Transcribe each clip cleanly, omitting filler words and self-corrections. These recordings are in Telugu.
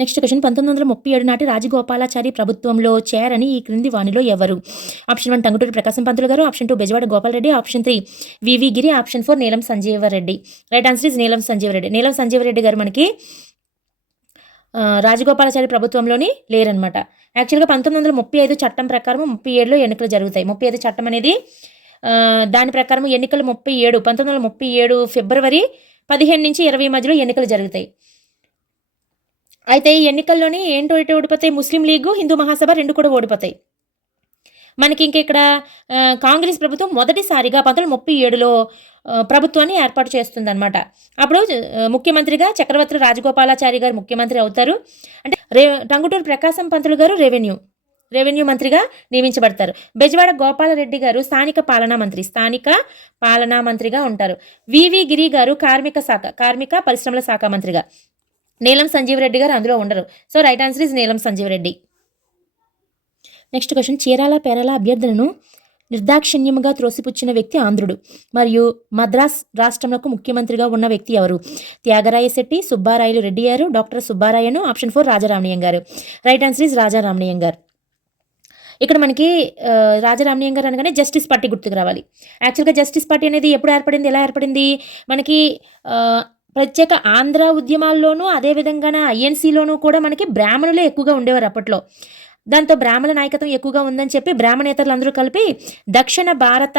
నెక్స్ట్ క్వశ్చన్ 1937 నాటి రాజగోపాలాచారి ప్రభుత్వంలో చేరని ఈ క్రింది వాణిలో ఎవరు? ఆప్షన్ 1 టంగుటూరి ప్రకాశం పంతులు గారు, option 2 Bezawada Gopala Reddy, option 3 V V Giri, option 4 నీలం సంజీవరెడ్డి. రైట్ ఆన్సర్ ఇస్ నీలం సంజీవరెడ్డి. నీలం సంజీవరెడ్డి గారు మనకి రాజగోపాలాచారి ప్రభుత్వంలోని లేరనమాట. యాక్చువల్గా 1935 చట్టం ప్రకారం 37లో ఎన్నికలు జరుగుతాయి. 35 చట్టం అనేది దాని ప్రకారం ఎన్నికలు 1937 ఫిబ్రవరి 15 నుంచి 20 మధ్యలో ఎన్నికలు జరుగుతాయి. అయితే ఈ ఎన్నికల్లోని ఏంటో ఓడిపోతాయి, ముస్లిం లీగు, హిందూ మహాసభ రెండు కూడా ఓడిపోతాయి. మనకి ఇంక ఇక్కడ కాంగ్రెస్ ప్రభుత్వం మొదటిసారిగా 1937లో ప్రభుత్వాన్ని ఏర్పాటు చేస్తుందన్నమాట. అప్పుడు ముఖ్యమంత్రిగా చక్రవర్తి రాజగోపాలాచారి గారు ముఖ్యమంత్రి అవుతారు. అంటే టంగుటూరి ప్రకాశం పంతులు గారు రెవెన్యూ మంత్రిగా నియమించబడతారు. బెజవాడ గోపాలరెడ్డి గారు స్థానిక పాలనా మంత్రిగా ఉంటారు. వివి గిరి గారు కార్మిక పరిశ్రమల శాఖ మంత్రిగా. నీలం సంజీవరెడ్డి గారు అందులో ఉండరు. సో రైట్ ఆన్సర్ ఇస్ నీలం సంజీవరెడ్డి. నెక్స్ట్ క్వశ్చన్, చీరాల పేరాల అభ్యర్థులను నిర్దాక్షిణ్యముగా త్రోసిపుచ్చిన వ్యక్తి ఆంధ్రుడు మరియు మద్రాస్ రాష్ట్రంలో ముఖ్యమంత్రిగా ఉన్న వ్యక్తి ఎవరు? త్యాగరాయ శెట్టి, సుబ్బారాయులు రెడ్డి గారు, డాక్టర్ సుబ్బారాయను, ఆప్షన్ 4 రాజారామణీయం గారు. రైట్ ఆన్సర్ ఇస్ రాజారామణీయం గారు. ఇక్కడ మనకి రాజారామణీయం గారు అనగానే జస్టిస్ పార్టీ గుర్తుకు రావాలి. యాక్చువల్గా జస్టిస్ పార్టీ అనేది ఎప్పుడు ఏర్పడింది, ఎలా ఏర్పడింది? మనకి ప్రత్యేక ఆంధ్ర ఉద్యమాల్లోనూ అదేవిధంగా ఐఎన్సీలోనూ కూడా మనకి బ్రాహ్మణులే ఎక్కువగా ఉండేవారు అప్పట్లో. దాంతో బ్రాహ్మణ నాయకత్వం ఎక్కువగా ఉందని చెప్పి బ్రాహ్మణేతరులు అందరూ కలిపి దక్షిణ భారత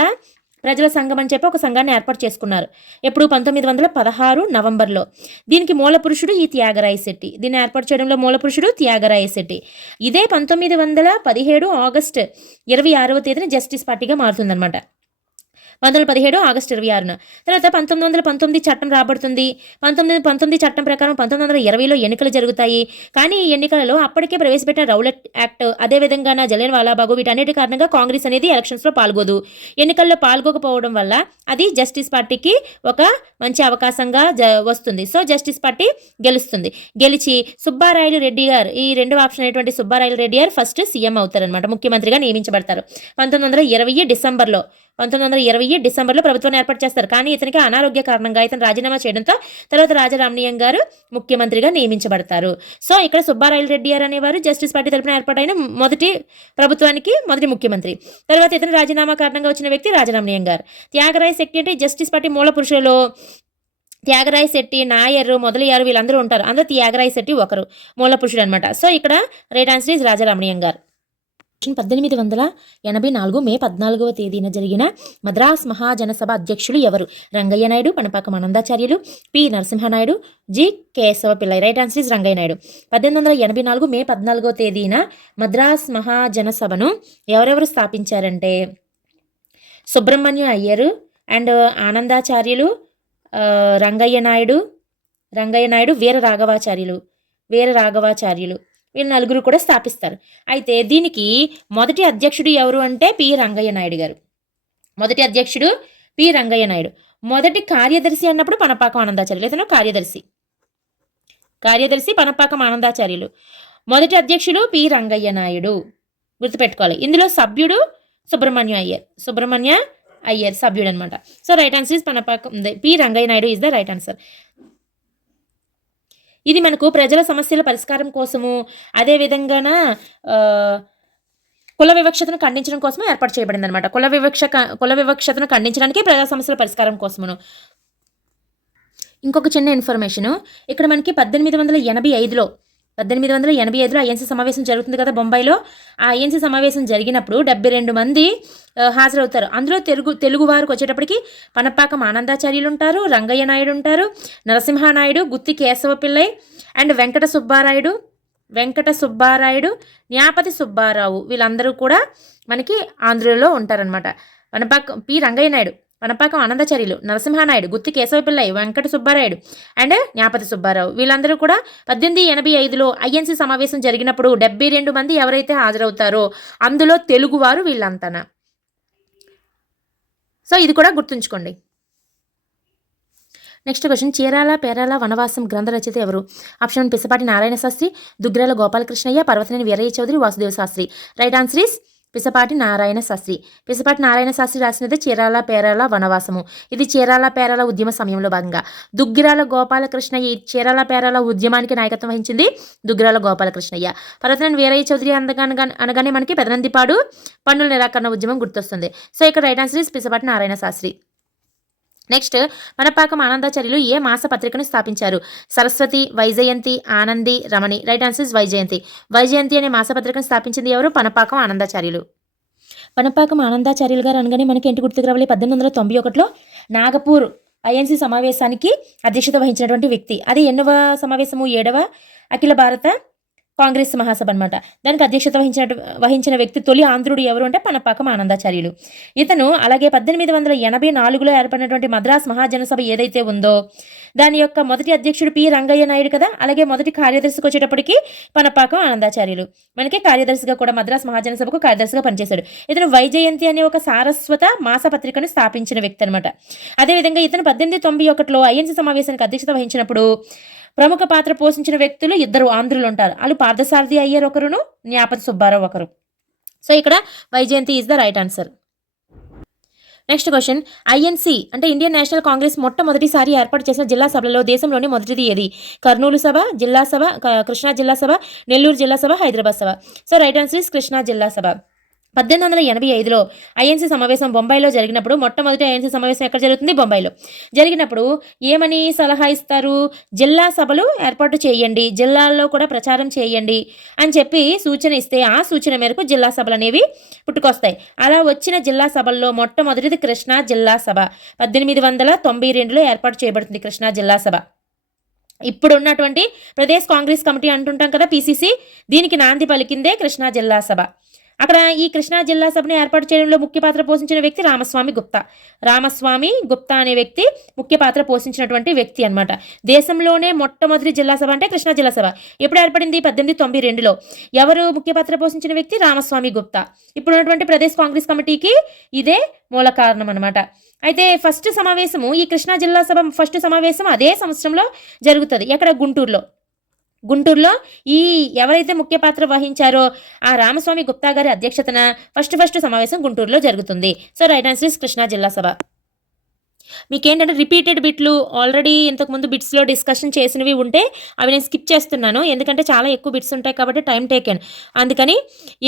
ప్రజల సంఘం అని చెప్పి ఒక సంఘాన్ని ఏర్పాటు చేసుకున్నారు. ఎప్పుడు 1916 నవంబర్లో. దీనికి మూల పురుషుడు ఈ త్యాగరాయ శెట్టి. దీన్ని ఏర్పాటు చేయడంలో మూల పురుషుడు త్యాగరాయ శెట్టి. ఇదే 1917 ఆగస్టు 26వ తేదీన జస్టిస్ పార్టీగా మారుతుందన్నమాట. 1917 ఆగస్టు 26న. తర్వాత 1919 చట్టం రాబడుతుంది. 1919 చట్టం ప్రకారం 1920లో ఎన్నికలు జరుగుతాయి. కానీ ఈ ఎన్నికలలో అప్పటికే ప్రవేశపెట్టిన రౌలట్ యాక్ట్, అదేవిధంగా జలియన్ వాలాబాగు, వీటన్నిటి కారణంగా కాంగ్రెస్ అనేది ఎలక్షన్స్లో పాల్గొదు. ఎన్నికల్లో పాల్గొకపోవడం వల్ల అది జస్టిస్ పార్టీకి ఒక మంచి అవకాశంగా వస్తుంది. సో జస్టిస్ పార్టీ గెలుస్తుంది. గెలిచి సుబ్బారాయులు రెడ్డి గారు, ఈ రెండవ ఆప్షన్ అయినటువంటి సుబ్బారాయులు రెడ్డి గారు ఫస్ట్ సీఎం అవుతారనమాట, ముఖ్యమంత్రిగా నియమించబడతారు. 1920 డిసెంబర్లో ప్రభుత్వాన్ని ఏర్పాటు చేస్తారు. కానీ ఇతనికి అనారోగ్య కారణంగా ఇతను రాజీనామా చేయడంతో తర్వాత రాజారామణీయం గారు ముఖ్యమంత్రిగా నియమించబడతారు. సో ఇక్కడ సుబ్బారాయులు రెడ్డి గారు అనేవారు జస్టిస్ పార్టీ తరపున ఏర్పాటైన మొదటి ముఖ్యమంత్రి. తర్వాత ఇతను రాజీనామా కారణంగా వచ్చిన వ్యక్తి రాజారామణీయం గారు. త్యాగరాయ శెట్టి అంటే జస్టిస్ పార్టీ మూల పురుషులలో త్యాగరాయ శెట్టి, నాయర్, మొదలయ్యారు వీళ్ళందరూ ఉంటారు. అందులో త్యాగరాయ శెట్టి ఒకరు మూల పురుషుడు అనమాట. సో ఇక్కడ రైట్ ఆన్సర్ ఇస్ రాజారామణీయం గారు. 1884 మే 14వ తేదీన జరిగిన మద్రాస్ మహాజనసభ అధ్యక్షులు ఎవరు? Rangayya Naidu, Panapakam Anandacharyulu, P Narasimha Naidu, G Kesava Pillai. Right answer is Rangayya Naidu. 1884 May 14వ తేదీన మద్రాస్ మహాజనసభను ఎవరెవరు స్థాపించారంటే సుబ్రహ్మణ్య అయ్యరు అండ్ ఆనందాచార్యులు, రంగయ్య నాయుడు, వీర రాఘవాచార్యులు వీళ్ళు నలుగురు కూడా స్థాపిస్తారు. అయితే దీనికి మొదటి అధ్యక్షుడు ఎవరు అంటే పి రంగయ్య నాయుడు గారు. మొదటి కార్యదర్శి అన్నప్పుడు పనపాకం ఆనందాచార్యులు. ఇతను కార్యదర్శి పనపాకం ఆనందాచార్యులు. మొదటి అధ్యక్షుడు పి రంగయ్య నాయుడు, గుర్తుపెట్టుకోవాలి. ఇందులో సభ్యుడు సుబ్రహ్మణ్య అయ్యర్ సభ్యుడు అనమాట. So right answer is P Rangayya Naidu is the right answer. ఇది మనకు ప్రజల సమస్యల పరిష్కారం కోసము, అదేవిధంగా కుల వివక్షతను ఖండించడం కోసము ఏర్పాటు చేయబడింది అనమాట. కుల వివక్షతను ఖండించడానికి, ప్రజా సమస్యల పరిష్కారం కోసమును. ఇంకొక చిన్న ఇన్ఫర్మేషను, ఇక్కడ మనకి 1885లో ఐఎన్సీ సమావేశం జరుగుతుంది కదా బొంబాయిలో. ఆ ఐఎన్సీ సమావేశం జరిగినప్పుడు 72 మంది హాజరవుతారు. అందులో తెలుగు వారికి వచ్చేటప్పటికి పనపాకం ఆనందాచార్యులు ఉంటారు, రంగయ్య నాయుడు ఉంటారు, నరసింహనాయుడు, గుత్తి కేశవ పిల్లై అండ్ వెంకట సుబ్బారాయుడు, న్యాపతి సుబ్బారావు వీళ్ళందరూ కూడా మనకి ఆంధ్రలో ఉంటారనమాట. పి రంగయ్య నాయుడు, పనపాకం ఆనందాచార్యులు, నరసింహనాయుడు, గుత్తి కేశవ పిల్లై, వెంకట సుబ్బారాయుడు అండ్ న్యాపతి సుబ్బారావు వీళ్ళందరూ కూడా 1885లో ఐఎన్సీ సమావేశం జరిగినప్పుడు 72 మంది ఎవరైతే హాజరవుతారో అందులో తెలుగువారు వీళ్ళంతా. సో ఇది కూడా గుర్తుంచుకోండి. నెక్స్ట్ క్వశ్చన్, చీరాల పేరాల వనవాసం గ్రంథ రచయిత ఎవరు? Option 1 Pisapati Narayana Sastri, Duggirala Gopalakrishnayya, Parvataneni Veeraiah Chowdary, Vasudeva Sastri. Right answer is Pisapati Narayana Sastri. Pisapati Narayana Sastri రాసినది చీరాల పేరాల వనవాసము. ఇది చీరాల పేరాల ఉద్యమ సమయంలో భాగంగా. దుగ్గిరాల గోపాలకృష్ణయ్య ఈ చీరాల పేరాల ఉద్యమానికి నాయకత్వం వహించింది దుగ్గిరాల గోపాలకృష్ణయ్య. పర్వతనేని వీరయ్య చౌదరి అనగానే మనకి పెదనందిపాడు పన్నుల నిరాకరణ ఉద్యమం గుర్తొస్తుంది. సో ఇక్కడ right answer is Pisapati Narayana Sastri. Next, Panapakam Anandacharyulu ఏ మాస పత్రికను స్థాపించారు? Saraswati, Vaijayanti, Anandi, Ramani. Right answer is Vaijayanti. Vaijayanti అనే మాస పత్రికను స్థాపించింది ఎవరు? పనపాకం ఆనందాచార్యులు. పనపాకం ఆనందాచార్యులు గారు అనగానే మనకి ఏంటి గుర్తుకు రావాలి? 1891లో నాగపూర్ ఐఎన్సీ సమావేశానికి అధ్యక్షత వహించినటువంటి వ్యక్తి. అది ఎన్నవ సమావేశము? 7వ అఖిల భారత కాంగ్రెస్ మహాసభ అనమాట. దానికి అధ్యక్షత వహించిన వ్యక్తి తొలి ఆంధ్రుడు ఎవరు అంటే పనపాకం ఆనందాచార్యులు. ఇతను అలాగే 1884లో ఏర్పడినటువంటి మద్రాస్ మహాజనసభ ఏదైతే ఉందో దాని యొక్క మొదటి అధ్యక్షుడు పి రంగయ్య నాయుడు కదా. అలాగే మొదటి కార్యదర్శికి వచ్చేటప్పటికి పనపాకం ఆనందాచార్యులు. మనకి కార్యదర్శిగా కూడా మద్రాస్ మహాజనసభకు కార్యదర్శిగా పనిచేశాడు. ఇతను వైజయంతి అనే ఒక సారస్వత మాసపత్రికను స్థాపించిన వ్యక్తి అనమాట. అదేవిధంగా ఇతను 1891లో ఐఎన్సీ సమావేశానికి అధ్యక్షత వహించినప్పుడు ప్రముఖ పాత్ర పోషించిన వ్యక్తులు ఇద్దరు ఆంధ్రులు ఉంటారు. వాళ్ళు పార్థసారథి అయ్యర్ ఒకరును, న్యాపతి సుబ్బారావు ఒకరు. సో ఇక్కడ Vyjayanthi is the right answer. Next question, INC అంటే ఇండియన్ నేషనల్ కాంగ్రెస్ మొట్టమొదటిసారి ఏర్పాటు చేసిన జిల్లా సభలలో దేశంలోని మొదటిది ఏది? కర్నూలు సభ, జిల్లా సభ, కృష్ణా జిల్లా సభ, నెల్లూరు జిల్లా సభ, హైదరాబాద్ సభ. So right answer is Krishna జిల్లా సభ. 1885లో ఐఎన్సీ సమావేశం బొంబాయిలో జరిగినప్పుడు, మొట్టమొదటి ఐఎన్సీ సమావేశం ఎక్కడ జరుగుతుంది? బొంబాయిలో జరిగినప్పుడు ఏమని సలహా ఇస్తారు? జిల్లా సభలు ఏర్పాటు చేయండి, జిల్లాల్లో కూడా ప్రచారం చేయండి అని చెప్పి సూచన ఇస్తే ఆ సూచన మేరకు జిల్లా సభలు అనేవి పుట్టుకొస్తాయి. అలా వచ్చిన జిల్లా సభల్లో మొట్టమొదటిది కృష్ణా జిల్లా సభ. 1892లో ఏర్పాటు చేయబడుతుంది కృష్ణా జిల్లా సభ. ఇప్పుడు ఉన్నటువంటి ప్రదేశ్ కాంగ్రెస్ కమిటీ అంటుంటాం కదా, పిసిసి, దీనికి నాంది పలికిందే కృష్ణా జిల్లా సభ. అక్కడ ఈ కృష్ణా జిల్లా సభను ఏర్పాటు చేయడంలో ముఖ్య పాత్ర పోషించిన వ్యక్తి రామస్వామి గుప్తా. రామస్వామి గుప్తా అనే వ్యక్తి ముఖ్య పాత్ర పోషించినటువంటి వ్యక్తి అనమాట. దేశంలోనే మొట్టమొదటి జిల్లా సభ అంటే కృష్ణా జిల్లా సభ ఎప్పుడు ఏర్పడింది? 1892లో. ఎవరు ముఖ్య పాత్ర పోషించిన వ్యక్తి? రామస్వామి గుప్తా. ఇప్పుడు ఉన్నటువంటి ప్రదేశ్ కాంగ్రెస్ కమిటీకి ఇదే మూల కారణం అనమాట. అయితే ఫస్ట్ సమావేశము, ఈ కృష్ణా జిల్లా సభ ఫస్ట్ సమావేశం అదే సంవత్సరంలో జరుగుతుంది. ఎక్కడ? గుంటూరులో ఈ ఎవరైతే ముఖ్య పాత్ర వహించారో ఆ రామస్వామి గుప్తా గారి అధ్యక్షతన ఫస్ట్ సమావేశం గుంటూరులో జరుగుతుంది. So right answer is Krishna జిల్లా సభ. మీకేంటంటే రిపీటెడ్ బిట్లు ఆల్రెడీ ఇంతకుముందు బిట్స్లో డిస్కషన్ చేసినవి ఉంటే అవి నేను స్కిప్ చేస్తున్నాను, ఎందుకంటే చాలా ఎక్కువ బిట్స్ ఉంటాయి కాబట్టి టైం టేకెన్. అందుకని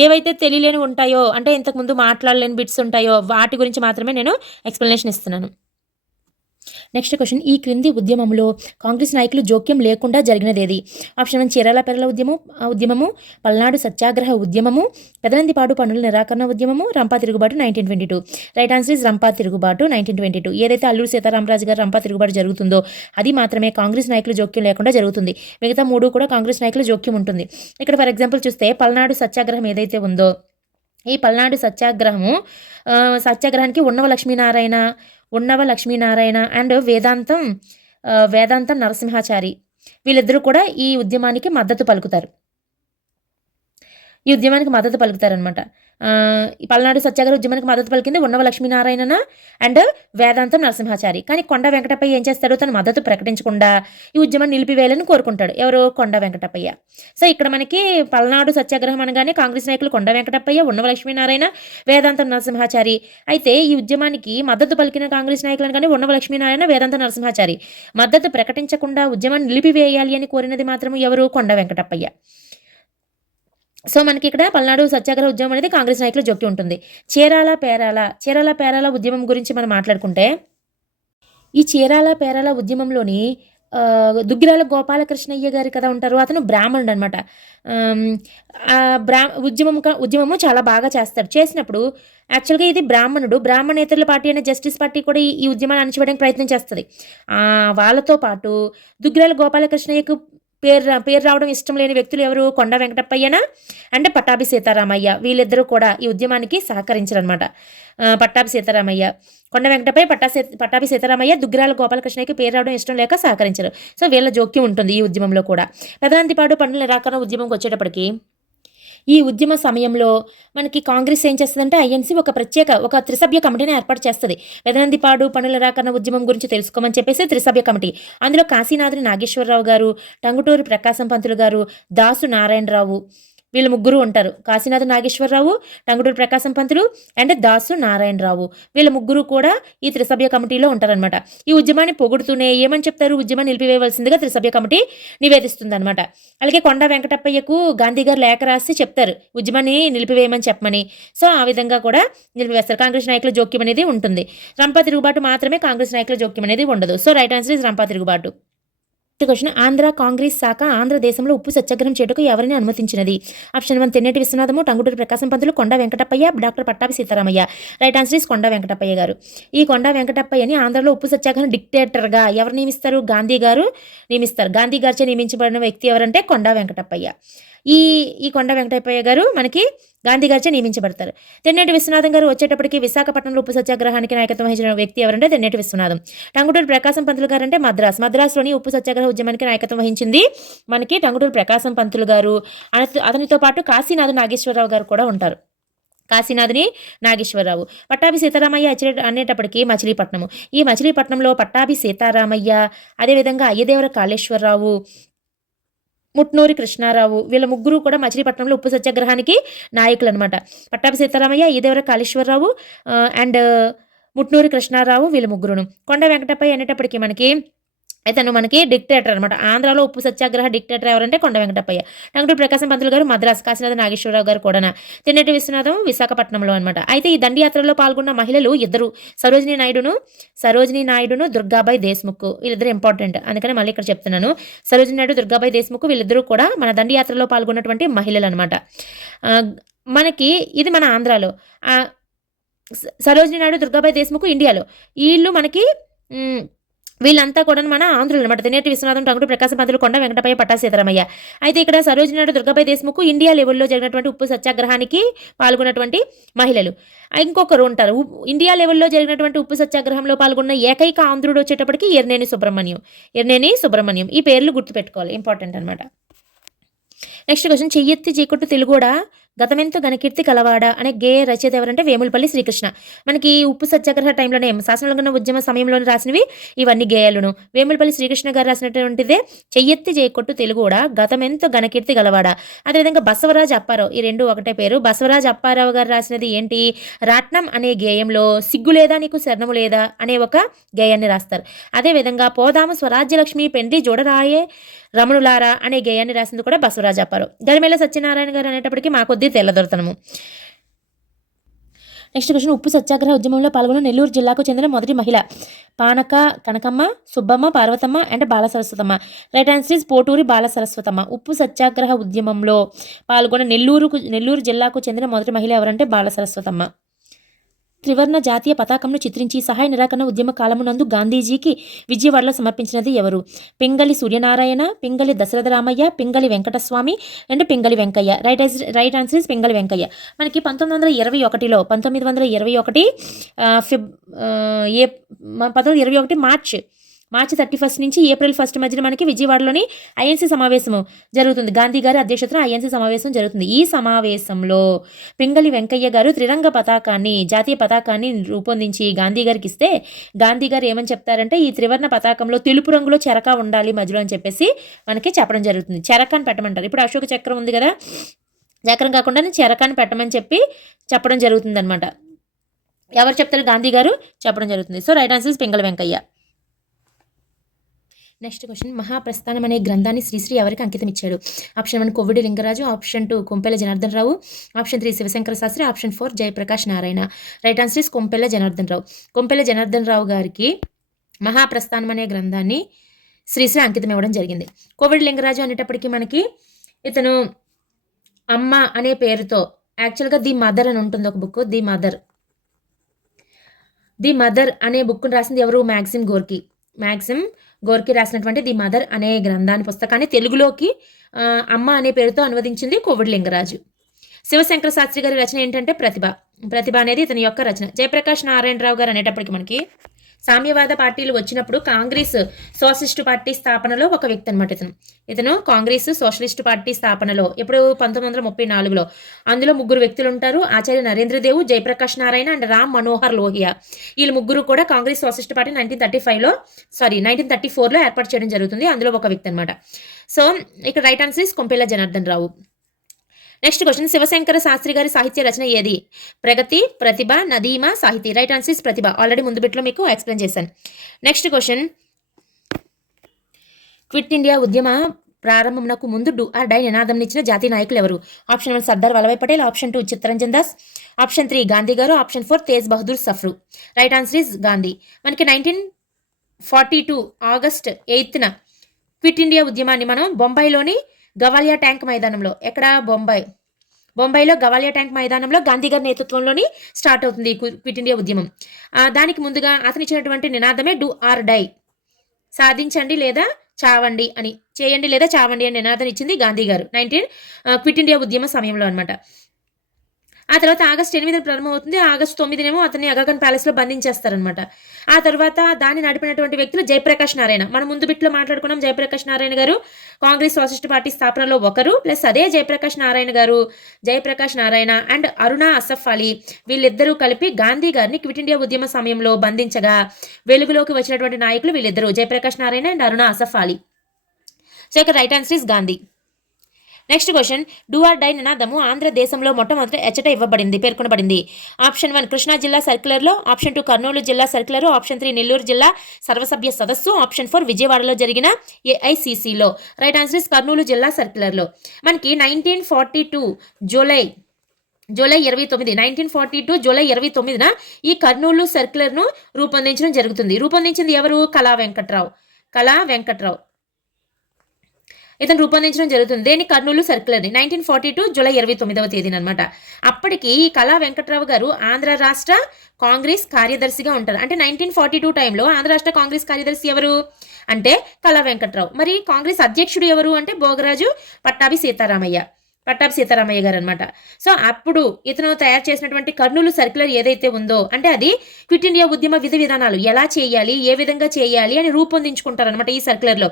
ఏవైతే తెలియలేని ఉంటాయో, అంటే ఇంతకుముందు మాట్లాడలేని బిట్స్ ఉంటాయో వాటి గురించి మాత్రమే నేను ఎక్స్ప్లెనేషన్ ఇస్తున్నాను. నెక్స్ట్ క్వశ్చన్, ఈ క్రింది ఉద్యమంలో కాంగ్రెస్ నాయకులు జోక్యం లేకుండా జరిగినదేది? ఆప్షన్ 1 చీరాల పెరల ఉద్యమము, పల్నాడు సత్యాగ్రహ ఉద్యమము, పెదనందిపాడు పన్నుల నిరాకరణ ఉద్యమము, రంపా తిరుగుబాటు 1922. రైట్ ఆన్సర్ ఇస్ రంపా తిరుగుబాటు 1922. ఏదైతే అల్లూరు సీతారామరాజు గారు రంపా తిరుగుబాటు జరుగుతుందో అది మాత్రమే కాంగ్రెస్ నాయకులు జోక్యం లేకుండా జరుగుతుంది. మిగతా 3 కూడా కాంగ్రెస్ నాయకులు జోక్యం ఉంటుంది. ఇక్కడ ఫర్ ఎగ్జాంపుల్ చూస్తే పల్నాడు సత్యాగ్రహం ఏదైతే ఉందో ఈ పల్నాడు సత్యాగ్రహానికి ఉన్నవ లక్ష్మీనారాయణ అండ్ వేదాంతం నరసింహాచారి వీళ్ళిద్దరూ కూడా ఈ ఉద్యమానికి మద్దతు పలుకుతారనమాట. ఈ పల్నాడు సత్యాగ్రహ ఉద్యమానికి మద్దతు పలికింది ఉన్నవ లక్ష్మీనారాయణ అండ్ వేదాంతం నరసింహాచారి. కానీ కొండ వెంకటప్పయ్య ఏం చేస్తాడు? తన మద్దతు ప్రకటించకుండా ఈ ఉద్యమాన్ని నిలిపివేయాలని కోరుకుంటాడు. ఎవరు? కొండ వెంకటప్పయ్య. సో ఇక్కడ మనకి పల్నాడు సత్యాగ్రహం అనగానే కాంగ్రెస్ నాయకులు కొండ వెంకటప్పయ్య, ఉన్నవ లక్ష్మీనారాయణ, వేదాంతం నరసింహాచారి. అయితే ఈ ఉద్యమానికి మద్దతు పలికిన కాంగ్రెస్ నాయకులు అనగానే ఉన్నవ లక్ష్మీనారాయణ, వేదాంతం నరసింహాచారి. మద్దతు ప్రకటించకుండా ఉద్యమాన్ని నిలిపివేయాలి అని కోరినది మాత్రం ఎవరు? కొండ వెంకటప్పయ్య. సో మనకి ఇక్కడ పల్నాడు సత్యాగ్రహ ఉద్యమం అనేది కాంగ్రెస్ నాయకుల జోక్యం ఉంటుంది. చీరాల పేరాల ఉద్యమం గురించి మనం మాట్లాడుకుంటే ఈ చీరాల పేరాల ఉద్యమంలోని దుగ్గిరాల గోపాలకృష్ణయ్య గారి కదా ఉంటారు, అతను బ్రాహ్మణుడు అనమాట. ఉద్యమము చాలా బాగా చేసినప్పుడు యాక్చువల్గా ఇది బ్రాహ్మణేతరుల పార్టీ అనే జస్టిస్ పార్టీ కూడా ఈ ఉద్యమాన్ని అణచివేయడానికి ప్రయత్నం చేస్తుంది. వాళ్ళతో పాటు దుగ్గిరాల గోపాలకృష్ణయ్యకు పేరు రావడం ఇష్టం లేని వ్యక్తులు ఎవరు? కొండ వెంకటప్పయ్యన అంటే పట్టాభి సీతారామయ్య. వీళ్ళిద్దరూ కూడా ఈ ఉద్యమానికి సహకరించారనమాట. పట్టాభి సీతారామయ్య, కొండ వెంకటప్పయ్య, పట్టాభి సీతారామయ్య దుగ్గిరాల గోపాలకృష్ణయ్యకి పేరు రావడం ఇష్టం లేక సహకరించారు. సో వీళ్ళ జోక్యం ఉంటుంది ఈ ఉద్యమంలో కూడా. పెదనందిపాడు పన్నుల నిరాకరణ ఉద్యమంకి వచ్చేటప్పటికి ఈ ఉద్యమ సమయంలో మనకి కాంగ్రెస్ ఏం చేస్తుందంటే ఐఎన్సీ ఒక త్రిసభ్య కమిటీని ఏర్పాటు చేస్తుంది. పెదనందిపాడు పన్నుల నిరాకరణ ఉద్యమం గురించి తెలుసుకోమని చెప్పేసి త్రిసభ్య కమిటీ. అందులో కాశీనాథుని నాగేశ్వరరావు గారు, టంగుటూరి ప్రకాశం పంతులు గారు, దాసు నారాయణరావు, వీళ్ళు ముగ్గురు ఉంటారు. కాశీనాథ నాగేశ్వరరావు, టంగుటూరి ప్రకాశం పంతులు అండ్ దాసు నారాయణరావు. వీళ్ళ ముగ్గురు కూడా ఈ త్రిసభ్య కమిటీలో ఉంటారనమాట. ఈ ఉద్యమాన్ని పొగుడుతూనే ఏమని చెప్తారు, ఉద్యమాన్ని నిలిపివేయవలసిందిగా త్రిసభ్య కమిటీ నివేదిస్తుంది అనమాట. అలాగే కొండా వెంకటప్పయ్యకు గాంధీ గారు లేఖ రాసి చెప్తారు ఉద్యమాన్ని నిలిపివేయమని చెప్పమని. సో ఆ విధంగా కూడా నిలిపివేస్తారు. కాంగ్రెస్ నాయకుల జోక్యం అనేది ఉంటుంది. రంపా తిరుగుబాటు మాత్రమే కాంగ్రెస్ నాయకుల జోక్యం అనేది ఉండదు. So right answer is Rampa తిరుగుబాటు. క్వశ్చన్, ఆంధ్ర కాంగ్రెస్ శాఖ ఆంధ్ర దేశంలో ఉప్పు సత్యాగ్రహం చేయుటకు ఎవరిని అనుమతించినది? Option 1 Tenneti Viswanathamu, Tanguturi Prakasam Pantulu, Konda Venkatappayya, doctor Pattabhi Sitaramayya. Right answer is Konda Venkatappayya garu. ఈ కొండా వెంకటప్పయ్యని ఆంధ్రలో ఉప్పు సత్యాగ్రహం డిక్టేటర్గా ఎవరు నియమిస్తారు? గాంధీ గారు నియమిస్తారు. గాంధీ గారిచే నియమించబడిన వ్యక్తి ఎవరంటే కొండా వెంకటప్పయ్య. ఈ కొండా వెంకటప్పయ్య గారు మనకి గాంధీ గారిచే నియమించబడతారు. తెన్నేటి విశ్వనాథం గారు వచ్చేటప్పటికి విశాఖపట్నంలో ఉప్పు సత్యాగ్రహానికి నాయకత్వం వహించిన వ్యక్తి ఎవరంటే తెన్నేటి విశ్వనాథం. టంగుటూరి ప్రకాశం పంతులు గారు అంటే మద్రాసులోని ఉప్పు సత్యాగ్రహ ఉద్యమానికి నాయకత్వం వహించింది మనకి టంగుటూరి ప్రకాశం పంతులు గారు. అతనితో పాటు కాశీనాథ నాగేశ్వరరావు గారు కూడా ఉంటారు. కాశీనాథుని నాగేశ్వరరావు. పట్టాభి సీతారామయ్య అనేటప్పటికీ మచిలీపట్నము. ఈ మచిలీపట్నంలో పట్టాభి సీతారామయ్య, అదేవిధంగా అయ్యదేవర కాళేశ్వరరావు, ముట్నూరి కృష్ణారావు, వీళ్ళ ముగ్గురు కూడా మచిలీపట్నంలో ఉప్పు సత్యాగ్రహానికి నాయకులు అనమాట. పట్టాభి సీతారామయ్య, అయ్యదేవర కాళేశ్వరరావు అండ్ ముట్నూరి కృష్ణారావు, వీళ్ళ ముగ్గురును. కొండ వెంకటప్పయ్య అనేటప్పటికీ ఇతను మనకి డిక్టేటర్ అనమాట. ఆంధ్రాలో ఉప్పు సత్యాగ్రహ డిక్టేటర్ ఎవరంటే కొండ వెంకటప్పయ్య. టంగుటూరి ప్రకాశం పంతులు గారు మద్రాసు, కాశీనాథ నాగేశ్వరరావు గారు కూడా. తెన్నేటి విశ్వనాథం విశాఖపట్నంలో అనమాట. అయితే ఈ దండియాత్రలో పాల్గొన్న మహిళలు ఇద్దరు, సరోజినీ నాయుడును దుర్గాబాయి దేశ్ముఖ్. వీళ్ళిద్దరు ఇంపార్టెంట్, అందుకని మళ్ళీ ఇక్కడ చెప్తున్నాను. సరోజినీ నాయుడు, దుర్గాబాయి దేశ్ముఖ్ వీళ్ళిద్దరూ కూడా మన దండియాత్రలో పాల్గొన్నటువంటి మహిళలు అనమాట. మనకి ఇది మన ఆంధ్రాలో. సరోజినీ నాయుడు, దుర్గాబాయి దేశ్ముఖ్ ఇండియాలో. వీళ్ళు మనకి వీళ్ళంతా కూడా మన ఆంధ్రులు అనమాట. తెన్నేటి విశ్వనాథం, టంగుటూరి ప్రకాశం పంతులు, కొండ వెంకటప్పయ్య, పట్టాభి సీతారామయ్య. అయితే ఇక్కడ సరోజినీ నాయుడు, దుర్గాబాయి దేశ్ముఖ్ ఇండియా లెవెల్లో జరిగినటువంటి ఉప్పు సత్యాగ్రహానికి పాల్గొన్నటువంటి మహిళలు. ఇంకొకరు ఉంటారు, ఇండియా లెవెల్లో జరిగినటువంటి ఉప్పు సత్యాగ్రహంలో పాల్గొన్న ఏకైక ఆంధ్రుడు వచ్చేటప్పటికి ఎర్నేని సుబ్రహ్మణ్యం. ఈ పేర్లు గుర్తుపెట్టుకోవాలి, ఇంపార్టెంట్ అనమాట. నెక్స్ట్ క్వశ్చన్, చెయ్యెత్తి చీకొట్టు తెలుగోడా గతమెంతో ఘనకీర్తి కలవాడ అనే గేయ రచయిత ఎవరంటే వేములపల్లి శ్రీకృష్ణ. మనకి ఉప్పు సత్యాగ్రహ టైంలోనే శాసనోల్లంఘన ఉద్యమ సమయంలోనే రాసినవి ఇవన్నీ గేయాలను. వేములపల్లి శ్రీకృష్ణ గారు రాసినటువంటిదే చెయ్యెత్తి చేయకొట్టు తెలుగోడ గతమెంతో ఘనకీర్తి గలవాడ. అదేవిధంగా బసవరాజు అప్పారావు, ఈ రెండు ఒకటే పేరు. బసవరాజు అప్పారావు గారు రాసినది ఏంటి? రాట్నం అనే గేయంలో సిగ్గు లేదా నీకు శరణము లేదా అనే ఒక గేయాన్ని రాస్తారు. అదేవిధంగా పోదాము స్వరాజ్యలక్ష్మి పెండ్లి జోడరాయే రమణులారా అనే గేయాన్ని రాసింది కూడా బసవరాజు అప్పారావు. గరిమెల సత్యనారాయణ గారు అనేటప్పటికీ మా కొద్ది తెల్లదొరతనము. నెక్స్ట్ క్వశ్చన్, ఉప్పు సత్యాగ్రహ ఉద్యమంలో పాల్గొన్న నెల్లూరు జిల్లాకు చెందిన మొదటి మహిళ Panaka Kanakamma, Subbamma, Parvatamma and Balasaraswatamma. Right answer is Poturi Balasaraswatamma. ఉప్పు సత్యాగ్రహ ఉద్యమంలో పాల్గొన్న నెల్లూరు జిల్లాకు చెందిన మొదటి మహిళ ఎవరంటే బాలసరస్వతమ్మ. త్రివర్ణ జాతీయ పతాకంను చిత్రించి సహాయ నిరాకరణ ఉద్యమ కాలమునందు గాంధీజీకి విజయవాడలో సమర్పించినది ఎవరు? Pingali Suryanarayana, Pingali Dasaratha Ramayya, Pingali Venkataswamy and Pingali Venkayya. Right answer is Pingali Venkayya. మనకి 1921 మార్చి 31 నుంచి ఏప్రిల్ 1 మధ్యన మనకి విజయవాడలోని ఐఎన్సీ సమావేశం జరుగుతుంది. గాంధీ గారి అధ్యక్షతన ఐఎన్సీ సమావేశం జరుగుతుంది. ఈ సమావేశంలో పింగళి వెంకయ్య గారు త్రిరంగ పతాకాన్ని, జాతీయ పతాకాన్ని రూపొందించి గాంధీ గారికి ఇస్తే గాంధీ గారు ఏమని చెప్తారంటే ఈ త్రివర్ణ పతాకంలో తెలుపు రంగులో చెరక ఉండాలి మధ్యలో అని చెప్పేసి మనకి చెప్పడం జరుగుతుంది. చెరకాన్ని పెట్టమంటారు. ఇప్పుడు అశోక చక్రం ఉంది కదా, చక్రం కాకుండా చెరకాన్ని పెట్టమని చెప్పడం జరుగుతుంది అనమాట. ఎవరు చెప్తారు? గాంధీ గారు చెప్పడం జరుగుతుంది. So right answer Pingali Venkayya. Next question, Mahaprasthanam అనే గ్రంథాన్ని శ్రీశ్రీ ఎవరికి అంకితం ఇచ్చాడు? Option 1 Kovvidi Lingaraju, option 2 Kompella Janardhan Rao, option 3 Shivashankara Sastri, option 4 Jayaprakash Narayana. Right answer is Kompella Janardhan Rao. Kompella Janardhan Rao గారికి మహాప్రస్థానం అనే గ్రంథాన్ని శ్రీశ్రీ అంకితం ఇవ్వడం జరిగింది. కొవ్విడి లింగరాజు అనేటప్పటికీ మనకి ఇతను అమ్మ అనే పేరుతో, యాక్చువల్గా ది మదర్ అని ఉంటుంది ఒక బుక్, ది మదర్ అనే బుక్ను రాసింది ఎవరు? మ్యాక్సిమ్ గోర్కి రాసినటువంటి ది మదర్ అనే పుస్తకాన్ని తెలుగులోకి అమ్మ అనే పేరుతో అనువదించింది కొవ్విడి లింగరాజు. శివశంకర శాస్త్రి గారి రచన ఏంటంటే ప్రతిభ అనేది ఇతని యొక్క రచన. జయప్రకాష్ నారాయణరావు గారు అనేటప్పటికి మనకి సామ్యవాద పార్టీలు వచ్చినప్పుడు కాంగ్రెస్ సోషలిస్టు పార్టీ స్థాపనలో ఒక వ్యక్తి అనమాట. ఇతను కాంగ్రెస్ సోషలిస్టు పార్టీ స్థాపనలో ఎప్పుడు 1934లో అందులో 3 వ్యక్తులు ఉంటారు. ఆచార్య నరేంద్రదేవ్, జయప్రకాష్ నారాయణ అండ్ రామ్ మనోహర్ లోహియా. వీళ్ళు ముగ్గురు కూడా కాంగ్రెస్ సోషలిస్టు పార్టీ 1934లో ఏర్పాటు చేయడం జరుగుతుంది. అందులో ఒక వ్యక్తి అనమాట. సో ఇక్కడ right answer is Kompella Janardhan Rao. Next question, Sivasankara Sastri గారి సాహిత్య రచన ఏది? Pragati, Pratibha, Nadeema, Sahiti. Right answer is Pratibha. Already ముందు బిట్లో మీకు ఎక్స్ప్లెయిన్ చేశాను. నెక్స్ట్ క్వశ్చన్, క్విట్ ఇండియా ఉద్యమ ప్రారంభమునకు ముందు డూ ఆర్ డై నినాదంనిచ్చిన జాతీయ నాయకులు ఎవరు? Option 1 Sardar Vallabhbhai Patel, option 2 Chittaranjan Das, option 3 Gandhi గారు, option 4 Tej Bahadur Sapru. Right answer is Gandhi. మనకి 1942 ఆగస్ట్ 8న క్విట్ ఇండియా ఉద్యమాన్ని మనం బొంబాయిలోని గవాలియా ట్యాంక్ మైదానంలో, ఎక్కడ? బొంబాయిలో గవాలియా ట్యాంక్ మైదానంలో గాంధీ గారి నేతృత్వంలోని స్టార్ట్ అవుతుంది క్విట్ ఇండియా ఉద్యమం. దానికి ముందుగా అతను ఇచ్చినటువంటి నినాదమే డూ ఆర్ డై, సాధించండి లేదా చావండి అని, చేయండి లేదా చావండి అని నినాదం ఇచ్చింది గాంధీ గారు క్విట్ ఇండియా ఉద్యమ సమయంలో అనమాట. ఆ తర్వాత ఆగస్టు 8న ప్రారంభమవుతుంది. ఆగస్టు 9నేమో అతన్ని అగాఖాన్ ప్యాలెస్లో బంధించేస్తారనమాట. ఆ తర్వాత దాన్ని నడిపినటువంటి వ్యక్తులు జయప్రకాష్ నారాయణ. మనం ముందు బిట్లో మాట్లాడుకున్నాం. జయప్రకాష్ నారాయణ గారు కాంగ్రెస్ సోషలిస్ట్ పార్టీ స్థాపనలో ఒకరు, ప్లస్ అదే జయప్రకాష్ నారాయణ అండ్ అరుణా అసఫ్ అలీ వీళ్ళిద్దరూ కలిపి గాంధీ గారిని క్విట్ ఇండియా ఉద్యమ సమయంలో బంధించగా వెలుగులోకి వచ్చినటువంటి నాయకులు వీళ్ళిద్దరూ, జయప్రకాష్ నారాయణ అండ్ అరుణా అసఫ్ అలీ. సో ఇక్కడ right answer is Gandhi. Next question, do or die నినాదము ఆంధ్రదేశంలో మొట్టమొదటి ఎచ్చట పేర్కొనబడింది. ఆప్షన్ 1 కృష్ణా జిల్లా సర్క్యులర్లో, ఆప్షన్ 2 కర్నూలు జిల్లా సర్క్యులర్, ఆప్షన్ 3 నెల్లూరు జిల్లా సర్వసభ్య సదస్సు, ఆప్షన్ 4 విజయవాడలో జరిగిన AICCలో. రైట్ ఆన్సర్ ఇస్ కర్నూలు జిల్లా సర్క్యులర్లో. మనకి 1942 జూలై 1942 ఈ కర్నూలు సర్క్యులర్ను రూపొందించడం జరుగుతుంది. రూపొందించింది ఎవరు? కళా వెంకట్రావు ఇతను రూపొందించడం జరుగుతుంది. దేని? కర్నూలు సర్క్యులర్ 1942 జూలై 29వ తేదీన అనమాట. అప్పటికి ఈ కళా వెంకట్రావు గారు ఆంధ్ర రాష్ట్ర కాంగ్రెస్ కార్యదర్శిగా ఉంటారు. అంటే 1942 టైంలో ఆంధ్ర రాష్ట్ర కాంగ్రెస్ కార్యదర్శి ఎవరు అంటే కళా వెంకట్రావు. మరి కాంగ్రెస్ అధ్యక్షుడు ఎవరు అంటే భోగరాజు పట్టాభి సీతారామయ్య గారు అనమాట. సో అప్పుడు ఇతను తయారు చేసినటువంటి కర్నూలు సర్క్యులర్ ఏదైతే ఉందో, అంటే అది క్విట్ ఇండియా ఉద్యమ విధి విధానాలు ఎలా చేయాలి, ఏ విధంగా చేయాలి అని రూపొందించుకుంటారు అనమాట. ఈ సర్క్యులర్లో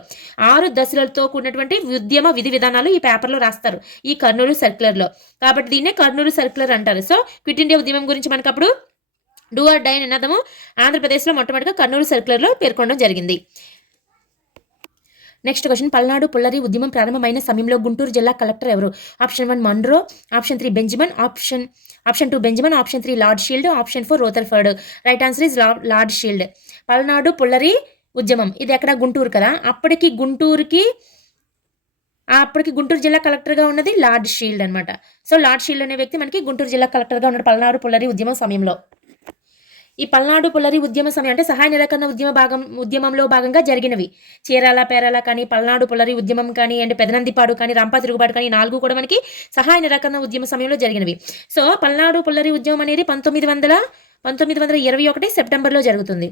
6 దశలతో కూడినటువంటి ఉద్యమ విధి విధానాలు ఈ పేపర్లో రాస్తారు ఈ కర్నూలు సర్క్యులర్లో. కాబట్టి దీన్నే కర్నూలు సర్క్యులర్ అంటారు. సో క్విట్ ఇండియా ఉద్యమం గురించి మనకు అప్పుడు డూ ఆర్ డై నినాదము ఆంధ్రప్రదేశ్లో మొట్టమొదటిగా కర్నూలు సర్క్యులర్లో పేర్కొనడం జరిగింది. నెక్స్ట్ క్వశ్చన్, పల్నాడు పుల్లరి ఉద్యమం ప్రారంభమైన సమయంలో గుంటూరు జిల్లా కలెక్టర్ ఎవరు? Option 1 Munro, option 3 Benjamin, option 2 Benjamin, option 3 Lord Shield, option 4 Rutherford. Right answer is Lord Shield. Palnadu పుల్లరి ఉద్యమం ఇది ఎక్కడ? గుంటూరు కదా. అప్పటికి గుంటూరు జిల్లా కలెక్టర్గా ఉన్నది లార్డ్ షీల్డ్ అనమాట. సో లార్డ్ షీల్డ్ అనే వ్యక్తి మనకి గుంటూరు జిల్లా కలెక్టర్గా ఉన్నాడు పల్నాడు పుల్లరి ఉద్యమం సమయంలో. ఈ పల్నాడు పుల్లరి ఉద్యమ సమయం అంటే సహాయ నిరాకరణ ఉద్యమంలో భాగంగా జరిగినవి. చీరాల పేరాల కానీ, పల్నాడు పుల్లరి ఉద్యమం కానీ, అండ్ పెదనందిపాడు కానీ, రంపా తిరుగుబాటు కానీ 4 కూడా మనకి సహాయ నిరాకరణ ఉద్యమ సమయంలో జరిగినవి. సో పల్నాడు పుల్లరి ఉద్యమం అనేది 1921 సెప్టెంబర్లో జరుగుతుంది.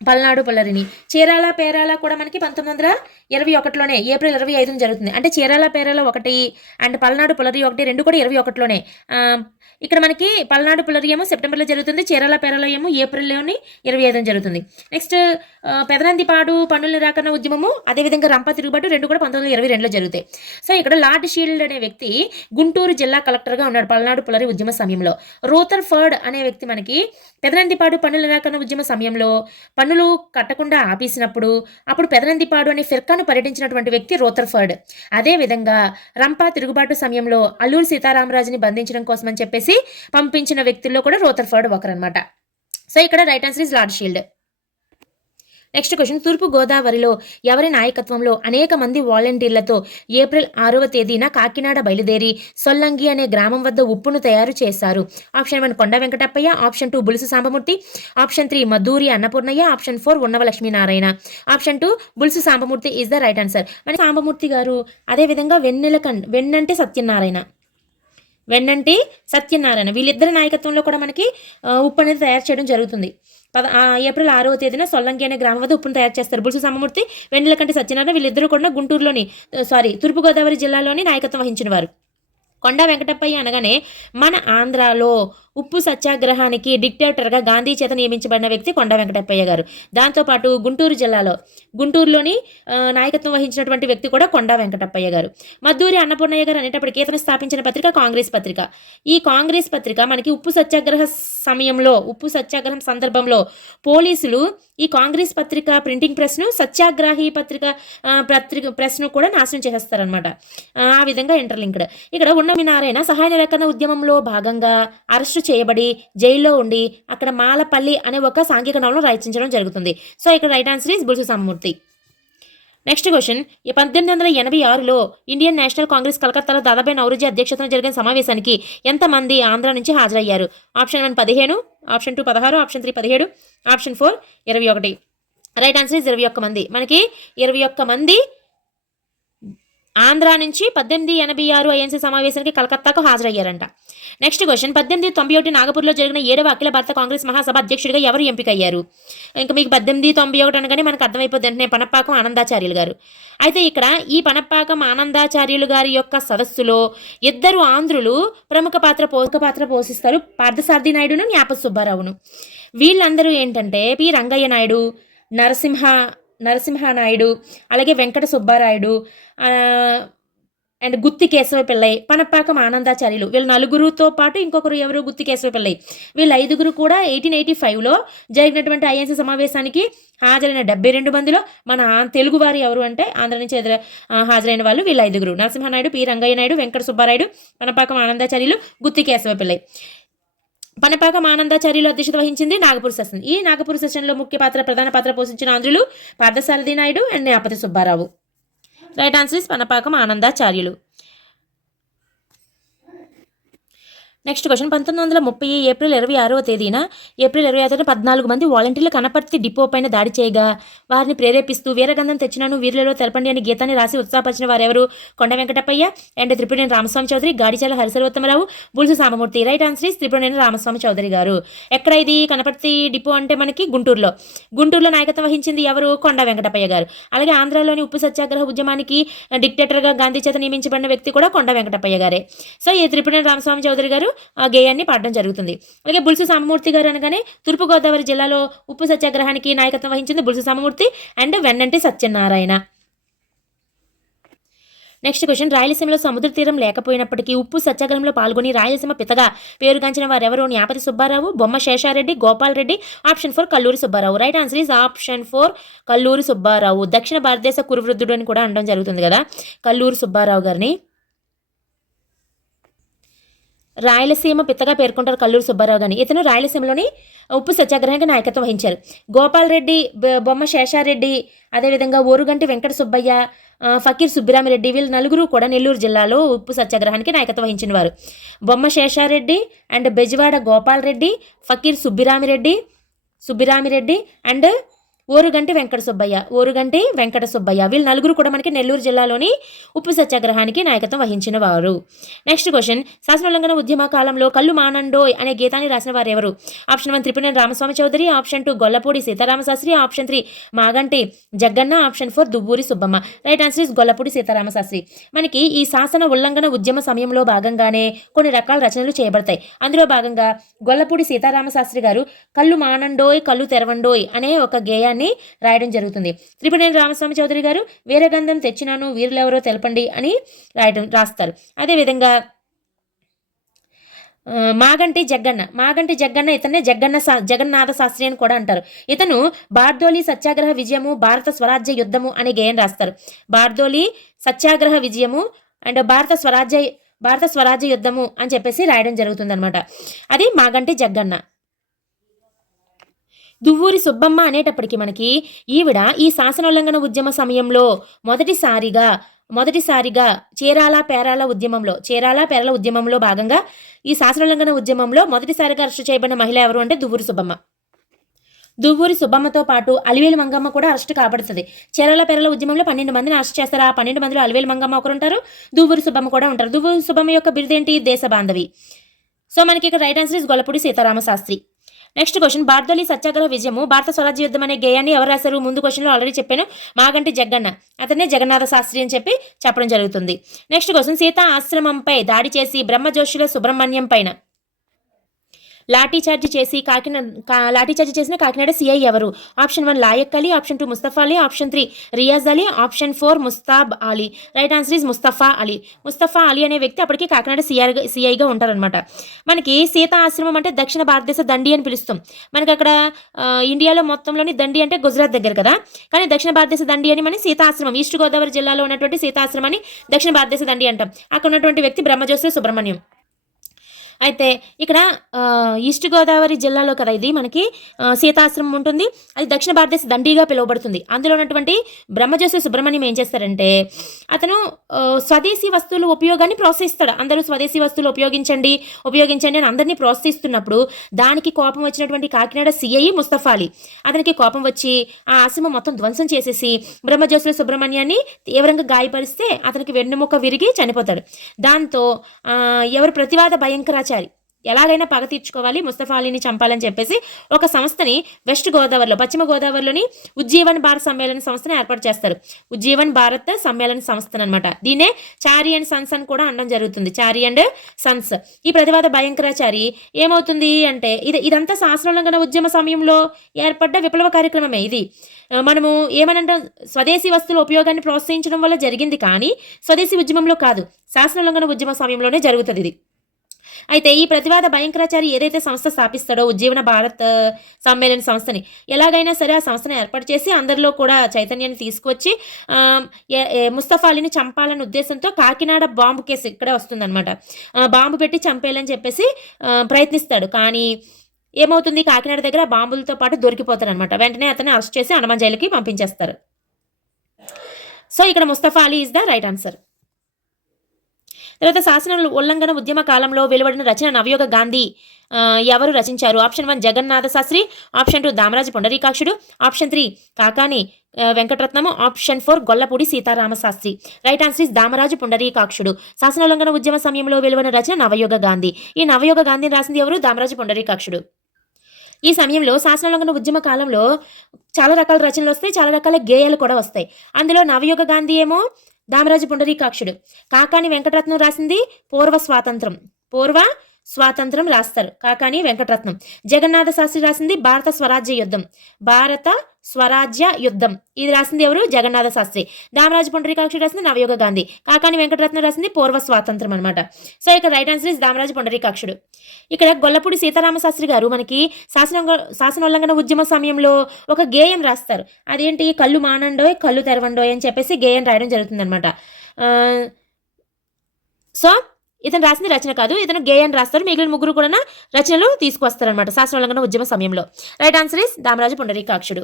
పల్నాడు పుల్లరిని. చీరాల పేరాల కూడా మనకి 1921లోనే ఏప్రిల్ 25న జరుగుతుంది. అంటే చీరాల పేరాల 1 అండ్ పల్నాడు పుల్లరి 1 2 కూడా 21లోనే. ఇక్కడ మనకి పల్నాడు పుల్లరి ఏమో సెప్టెంబర్లో జరుగుతుంది, చీరాల పేరాల ఏమో ఏప్రిల్లోని 25న జరుగుతుంది. నెక్స్ట్ పెదనందిపాడు పన్నుల నిరాకరణ ఉద్యమము, అదేవిధంగా రంపా తిరుగుబాటు 2 కూడా 1922లో జరుగుతాయి. సో ఇక్కడ లార్డ్ షీల్డ్ అనే వ్యక్తి గుంటూరు జిల్లా కలెక్టర్గా ఉన్నాడు పల్నాడు పుల్లరి ఉద్యమ సమయంలో. రోథర్ఫర్డ్ అనే వ్యక్తి మనకి పెదనందిపాడు పన్నుల నిరాకరణ ఉద్యమ సమయంలో పన్నులు కట్టకుండా ఆపేసినప్పుడు అప్పుడు పెదనందిపాడు అనే ఫిర్కాను పర్యటించినటువంటి వ్యక్తి రోథర్ఫర్డ్. అదేవిధంగా రంపా తిరుగుబాటు సమయంలో అల్లూరి సీతారామరాజుని బంధించడం కోసం అని చెప్పేసి పంపించిన వ్యక్తుల్లో కూడా రోథర్ఫర్డ్ ఒకరనమాట. సో ఇక్కడ right answer is Lord shield. Next question, తూర్పు గోదావరిలో ఎవరి నాయకత్వంలో అనేక మంది వాలంటీర్లతో ఏప్రిల్ 6వ తేదీన కాకినాడ బయలుదేరి సొల్లంగి అనే గ్రామం వద్ద ఉప్పును తయారు చేశారు? Option 1 Konda Venkatappayya, option 2 Bulusu Sambamurthy, option 3 Madduri Annapurnayya, option 4 Unnava Lakshminarayana. Option 2 Bulusu Sambamurthy is the right answer. మన సాంబమూర్తి గారు, అదేవిధంగా వెన్నంటి సత్యనారాయణ వీళ్ళిద్దరి నాయకత్వంలో కూడా మనకి ఉప్పు అనేది తయారు చేయడం జరుగుతుంది. ఏప్రిల్ 6వ తేదీన సొల్లంగి అనే గ్రామం వద్ద ఉప్పును తయారు చేస్తారు. బులుసు సాంబమూర్తి, వెన్నెలకంటి సత్యనారాయణ వీళ్ళిద్దరూ కూడా తూర్పుగోదావరి జిల్లాలోని నాయకత్వం వహించిన వారు. కొండ వెంకటప్పయ్య అనగానే మన ఆంధ్రాలో ఉప్పు సత్యాగ్రహానికి డిక్టేటర్గా గాంధీ చేత నియమించబడిన వ్యక్తి కొండ వెంకటప్పయ్య గారు. దాంతోపాటు గుంటూరులోని నాయకత్వం వహించినటువంటి వ్యక్తి కూడా కొండ వెంకటప్పయ్య గారు. మద్దూరి అన్నపూర్ణయ్య గారు అనేటప్పటికీ ఇతను స్థాపించిన పత్రిక కాంగ్రెస్ పత్రిక. ఈ కాంగ్రెస్ పత్రిక మనకి ఉప్పు సత్యాగ్రహం సందర్భంలో పోలీసులు ఈ కాంగ్రెస్ పత్రిక ప్రింటింగ్ ప్రెస్ను, సత్యాగ్రహి ప్రెస్ను కూడా నాశనం చేసేస్తారనమాట. ఆ విధంగా ఇంటర్లింక్డ్. ఇక్కడ ఉన్నమి నారాయణ సహాయ నిరాకరణ ఉద్యమంలో భాగంగా అరెస్టు చేయబడి జైల్లో ఉండి అక్కడ మాలపల్లి అనే ఒక సాంఘిక నవలను రచించడం జరుగుతుంది. సో ఇక్కడ right answer is Bulusu Samamurthy. Next question, 1886లో ఇండియన్ నేషనల్ కాంగ్రెస్ కలకత్తాలో దాదాబాయి నౌరోజీ అధ్యక్షతన జరిగిన సమావేశానికి ఎంతమంది ఆంధ్ర నుంచి హాజరయ్యారు? Option 1 15, option 2 16, option 3 17, option 4 21. Right answer 21 మంది. మనకి 21 మంది ఆంధ్ర నుంచి 1886 ఐఎన్సీ సమావేశానికి కలకత్తాకు హాజరయ్యారంట. నెక్స్ట్ క్వశ్చన్, 1891 నాగపూర్లో జరిగిన 7వ అఖిల భారత కాంగ్రెస్ మహాసభ అధ్యక్షుడిగా ఎవరు ఎంపికయ్యారు? ఇంకా మీకు 1891 అనగానే మనకు అర్థమైపోద్ది వెంటనే పనప్పాకం ఆనందాచార్యులు గారు. అయితే ఇక్కడ ఈ పనప్పాకం ఆనందాచార్యులు గారి యొక్క సదస్సులో 2 ఆంధ్రులు ప్రముఖ పాత్ర పోషిస్తారు, పార్థసారథి నాయుడును, జ్ఞాపక సుబ్బారావును. వీళ్ళందరూ ఏంటంటే పి రంగయ్య నాయుడు, నరసింహనాయుడు, అలాగే వెంకట సుబ్బారాయుడు అండ్ గుత్తి కేశవ పిల్లై, పనప్పాకం ఆనందాచార్యులు. వీళ్ళ నలుగురుతో పాటు ఇంకొకరు ఎవరు? గుత్తి కేశవ పిల్లై. వీళ్ళ 5గురు కూడా 1885లో జరిగినటువంటి ఐఎన్సీ సమావేశానికి హాజరైన 72 మందిలో మన తెలుగు వారు ఎవరు అంటే ఆంధ్ర నుంచి హాజరైన వాళ్ళు వీళ్ళ 5గురు: నరసింహనాయుడు, పి రంగయ్య నాయుడు, వెంకట సుబ్బారాయుడు, పనప్పాకం ఆనందాచార్యులు, గుత్తి కేశవ పిల్లై. పనపాకం ఆనందాచార్యులు అధ్యక్షత వహించింది నాగపూర్ సెషన్. ఈ నాగపూర్ సెషన్లో ప్రధాన పాత్ర పోషించిన ఆంధ్రులు Parthasarathy Naidu and Gnapathi Subbarao. Right answer is Panapakkam Anandacharyulu. Next question, 1930 April 26వ తేదీన 14 మంది వాలంటీర్లు కనపర్తి డిపో పైన దాడి చేయగా వారిని ప్రేరేపిస్తూ వీరగంధం తెచ్చినాను వీరులలో తెలపండి అని గీతాన్ని రాసి ఉత్సాహపరిచిన వారెవరు? Konda Venkatappayya and Tripuraneni Ramaswamy Chowdary, Gadichala Harisarvottama Rao, Bulusu Samamurthy. Right answer is Tripuraneni Ramaswamy Chowdary గారు. ఎక్కడ ఇది కనపర్తి డిపో అంటే మనకి గుంటూరులో నాయకత్వం వహించింది ఎవరు? కొండ వెంకటప్పయ్య గారు. అలాగే ఆంధ్రాలోని ఉప్పు సత్యాగ్రహ ఉద్యమానికి డిక్టేటర్గా గాంధీ చేత నియమించబడిన వ్యక్తి కూడా కొండ వెంకటప్పయ్య గారే. సో ఈ త్రిపురనేని రామస్వామి చౌదరి గారు ఆ గేయాన్ని పాడడం జరుగుతుంది. అలాగే బుల్సు సామమూర్తి గారు అనగానే తూర్పుగోదావరి జిల్లాలో ఉప్పు సత్యాగ్రహానికి నాయకత్వం వహించింది బుల్సు సామమూర్తి అండ్ వెన్నంటి సత్యనారాయణ. నెక్స్ట్ క్వశ్చన్, రాయలసీమలో సముద్ర తీరం లేకపోయినప్పటికీ ఉప్పు సత్యాగ్రహంలో పాల్గొని రాయలసీమ పితగా పేరుగాంచిన వారెవరు? Gnapathi Subbarao, Bomma Sesha Reddy, Gopal Reddy, option 4 Kalluri Subbarao. Right answer is option 4 Kalluri Subbarao. దక్షిణ భారతదేశ కురువృద్ధుడు అని కూడా అనడం జరుగుతుంది కదా కల్లూరి సుబ్బారావు గారిని. రాయలసీమ పిత్తగా పేర్కొంటారు కల్లూరి సుబ్బారావు గారిని. ఇతను రాయలసీమలోని ఉప్పు సత్యాగ్రహానికి నాయకత్వం వహించారు. గోపాల్ రెడ్డి, బొమ్మ శేషారెడ్డి, అదేవిధంగా ఓరుగంటి వెంకట సుబ్బయ్య, ఫకీర్ సుబ్బిరామిరెడ్డి, వీళ్ళు నలుగురు కూడా నెల్లూరు జిల్లాలో ఉప్పు సత్యాగ్రహానికి నాయకత్వం వహించిన వారు. బొమ్మ శేషారెడ్డి అండ్ బెజవాడ గోపాల్ రెడ్డి, ఫకీర్ సుబ్బిరామిరెడ్డి అండ్ ఓరుగంటి వెంకట సుబ్బయ్య వీళ్ళు నలుగురు కూడా మనకి నెల్లూరు జిల్లాలోని ఉప్పు సత్యాగ్రహానికి నాయకత్వం వహించిన వారు. నెక్స్ట్ క్వశ్చన్, శాసనోల్లంఘన ఉద్యమ కాలంలో కళ్ళు మానండోయ్ అనే గీతాన్ని రాసిన వారు ఎవరు? Option 1 Tripuraneni Ramaswamy Chowdary, option 2 Gollapudi Seetharama Sastri, option 3 Maganti Jagganna, option 4 Duvvuri Subbamma. Right answer is Gollapudi Seetharama Sastri. మనకి ఈ శాసన ఉల్లంఘన ఉద్యమ సమయంలో భాగంగానే కొన్ని రకాల రచనలు చేయబడతాయి. అందులో భాగంగా గొల్లపూడి సీతారామశాస్త్రి గారు కళ్ళు మానండోయ్ కళ్ళు తెరవండోయ్ అనే ఒక గేయాన్ని రాయడం జరుగుతుంది. త్రిపురనేని రామస్వామి చౌదరి గారు వీరగంధం తెచ్చినాను వీరులెవరో తెలపండి అని రాస్తారు. అదేవిధంగా మాగంటి జగ్గన్న ఇతన్నే జగన్నాథ శాస్త్రి అని కూడా అంటారు. ఇతను బార్దోలి సత్యాగ్రహ విజయము భారత స్వరాజ్య యుద్ధము అనే గేయం రాస్తారు. బార్దోలి సత్యాగ్రహ విజయము అండ్ భారత స్వరాజ్య యుద్ధము అని చెప్పేసి రాయడం జరుగుతుంది అనమాట. అది మాగంటి జగ్గన్న. దువ్వూరి సుబ్బమ్మ అనేటప్పటికీ మనకి ఈవిడ ఈ శాసనోల్లంఘన ఉద్యమ సమయంలో మొదటిసారిగా చీరాల పేరాల ఉద్యమంలో భాగంగా ఈ శాసనోల్లంఘన ఉద్యమంలో మొదటిసారిగా అరెస్టు చేయబడిన మహిళ ఎవరు అంటే దువ్వూరి సుబ్బమ్మతో పాటు అలివేలు మంగమ్మ కూడా అరెస్ట్ కాబడుతుంది. చీరాల పేరాల ఉద్యమంలో 12 మందిని అరెస్ట్ చేస్తారు. ఆ 12 మందిలో అలివేలు మంగమ్మ ఒకరు ఉంటారు, దువ్వూరి సుబ్బమ్మ కూడా ఉంటారు. దువ్వూరి సుబ్బమ్మ యొక్క బిరుదేంటి? దేశ బాంధవి. సో మనకి ఇక్కడ right answer is Gollapudi Seetharama Sastri. Next question, Bardoli Satyagraha విజయము భారత స్వరాజ్య యుద్ధం అనే గేయాన్ని ఎవరు రాశారు? ముందు క్వశ్చన్లో ఆల్రెడీ చెప్పాను, మాగంటి జగ్గన్న, అతనే జగన్నాథ శాస్త్రి అని చెప్పడం జరుగుతుంది. నెక్స్ట్ క్వశ్చన్, సీతా ఆశ్రమంపై దాడి చేసి బ్రహ్మజోషుల సుబ్రహ్మణ్యం పైన లాఠీ చార్జీ చేసిన కాకినాడ సిఐ ఎవరు? Option 1 Layak Ali, option 2 Mustafa Ali, option 3 Riyaz Ali, option 4 Mustab Ali. Right answer is Mustafa Ali. Mustafa Ali అనే వ్యక్తి అప్పటికి కాకినాడ సిఐగా ఉంటారనమాట. మనకి సీతా ఆశ్రమం అంటే దక్షిణ భారతదేశ దండి అని పిలుస్తాం. మనకి అక్కడ ఇండియాలో మొత్తంలోని దండి అంటే గుజరాత్ దగ్గర కదా, కానీ దక్షిణ భారతదేశ దండి అని మన సీతాశ్రమం, ఈస్ట్ గోదావరి జిల్లాలో ఉన్నటువంటి సీతాశ్రమాన్ని దక్షిణ భారతదేశ దండి అంటాం. అక్కడ ఉన్నటువంటి వ్యక్తి బ్రహ్మజోసి సుబ్రహ్మణ్యం. అయితే ఇక్కడ ఈస్ట్ గోదావరి జిల్లాలో కదా ఇది మనకి సీతాశ్రమం ఉంటుంది. అది దక్షిణ భారతదేశ దండిగా పిలువబడుతుంది. అందులో ఉన్నటువంటి బ్రహ్మజోసి సుబ్రహ్మణ్యం ఏం చేస్తారంటే అతను స్వదేశీ వస్తువుల ఉపయోగాన్ని ప్రోత్సహిస్తాడు. అందరూ స్వదేశీ వస్తువులు ఉపయోగించండి అని అందరినీ ప్రోత్సహిస్తున్నప్పుడు దానికి కోపం వచ్చినటువంటి కాకినాడ సిఐ ముస్తఫా అలీ, అతనికి కోపం వచ్చి ఆ ఆశ్రమం మొత్తం ధ్వంసం చేసేసి బ్రహ్మజోసుల సుబ్రహ్మణ్యాన్ని తీవ్రంగా గాయపరిస్తే అతనికి వెన్నుముక్క విరిగి చనిపోతాడు. దాంతో ఎవరు ప్రతివాద భయంకరాచారి ఎలాగైనా పగ తీర్చుకోవాలి, ముస్తఫా అలీని చంపాలని చెప్పేసి ఒక సంస్థని వెస్ట్ గోదావరిలో, పశ్చిమ గోదావరిలోని ఉజ్జీవన్ భారత్ సమ్మేళన సంస్థను ఏర్పాటు చేస్తారు. ఉజ్జీవన్ భారత్ సమ్మేళన సంస్థను అనమాట. దీన్నే చారి అండ్ సన్స్ అని కూడా అనడం జరుగుతుంది. చారి అండ్ సన్స్. ఈ ప్రతివాద భయంకరాచారి ఏమవుతుంది అంటే ఇదంతా శాసనోల్లంఘన ఉద్యమ సమయంలో ఏర్పడ్డ విప్లవ కార్యక్రమమే. ఇది మనము ఏమనంటాం, స్వదేశీ వస్తువుల ఉపయోగాన్ని ప్రోత్సహించడం వల్ల జరిగింది, కానీ స్వదేశీ ఉద్యమంలో కాదు, శాసనోల్లంఘన ఉద్యమ సమయంలోనే జరుగుతుంది ఇది. అయితే ఈ ప్రతివాద భయంకరాచారి ఏదైతే సంస్థ స్థాపిస్తాడో ఉజ్జీవన భారత్ సమ్మేళన సంస్థని, ఎలాగైనా సరే ఆ సంస్థను ఏర్పాటు చేసి అందరిలో కూడా చైతన్యాన్ని తీసుకొచ్చి ముస్తఫా అలీని చంపాలనే ఉద్దేశంతో కాకినాడ బాంబు కేసు ఇక్కడే వస్తుందన్నమాట. బాంబు పెట్టి చంపేయాలని చెప్పేసి ప్రయత్నిస్తాడు. కానీ ఏమవుతుంది, కాకినాడ దగ్గర బాంబులతో పాటు దొరికిపోతాడు అనమాట. వెంటనే అతన్ని అరెస్ట్ చేసి హనుమాన్ జైలుకి పంపించేస్తారు. సో ఇక్కడ Mustafa Ali is the right answer. తర్వాత శాసన ఉల్లంఘన ఉద్యమ కాలంలో వెలువడిన రచన నవయోగ గాంధీ ఎవరు రచించారు? Option 1 Jagannatha Sastri, option 2 Damaraju Pundarikakshudu, option 3 Kakani Venkataratnamu, option 4 Gollapudi Seetharama Sastri. Right answer is Damaraju Pundarikakshudu. శాసనోల్లంఘన ఉద్యమ సమయంలో వెలువడిన రచన నవయోగ గాంధీ. ఈ నవయోగ గాంధీని రాసింది ఎవరు? దామరాజు పుండరీకాక్షుడు. ఈ సమయంలో శాసనోల్లంఘన ఉద్యమ కాలంలో చాలా రకాల రచనలు వస్తాయి, చాలా రకాల గేయాలు కూడా వస్తాయి. అందులో నవయోగ గాంధీ ఏమో దామరాజు పుండరీకాక్షుడు, కాకాని వెంకటరత్నం రాసింది పూర్వ స్వాతంత్రం రాస్తారు కాకాని వెంకటరత్నం. జగన్నాథ శాస్త్రి రాసింది భారత స్వరాజ్య యుద్ధం, ఇది రాసింది ఎవరు? జగన్నాథ శాస్త్రి. దామరాజు పుండరీకాక్షుడు రాసింది నవయోగ గాంధీ, కాకాని వెంకటరత్నం రాసింది పూర్వ స్వాతంత్రం అనమాట. సో ఇక్కడ రైట్ ఆన్సర్ ఇస్ దామరాజు పుండరీకాక్షుడు. ఇక్కడ గొల్లపూడి సీతారామశాస్త్రి గారు మనకి శాసనోల్లంఘన ఉద్యమ సమయంలో ఒక గేయం రాస్తారు. అదేంటి, కళ్ళు మానండోయ్ కళ్ళు తెరవండోయ్ అని చెప్పేసి గేయం రాయడం జరుగుతుంది అనమాట. సో ఇతను రాసింది రచన కాదు, ఇతను గేయాన్ని రాస్తారు. మిగిలిన ముగ్గురు కూడా రచనలు తీసుకొస్తారనమాట శాసనోల్లంఘన ఉద్యమ సమయంలో. Right answer is Damaraju Pundarikakshudu.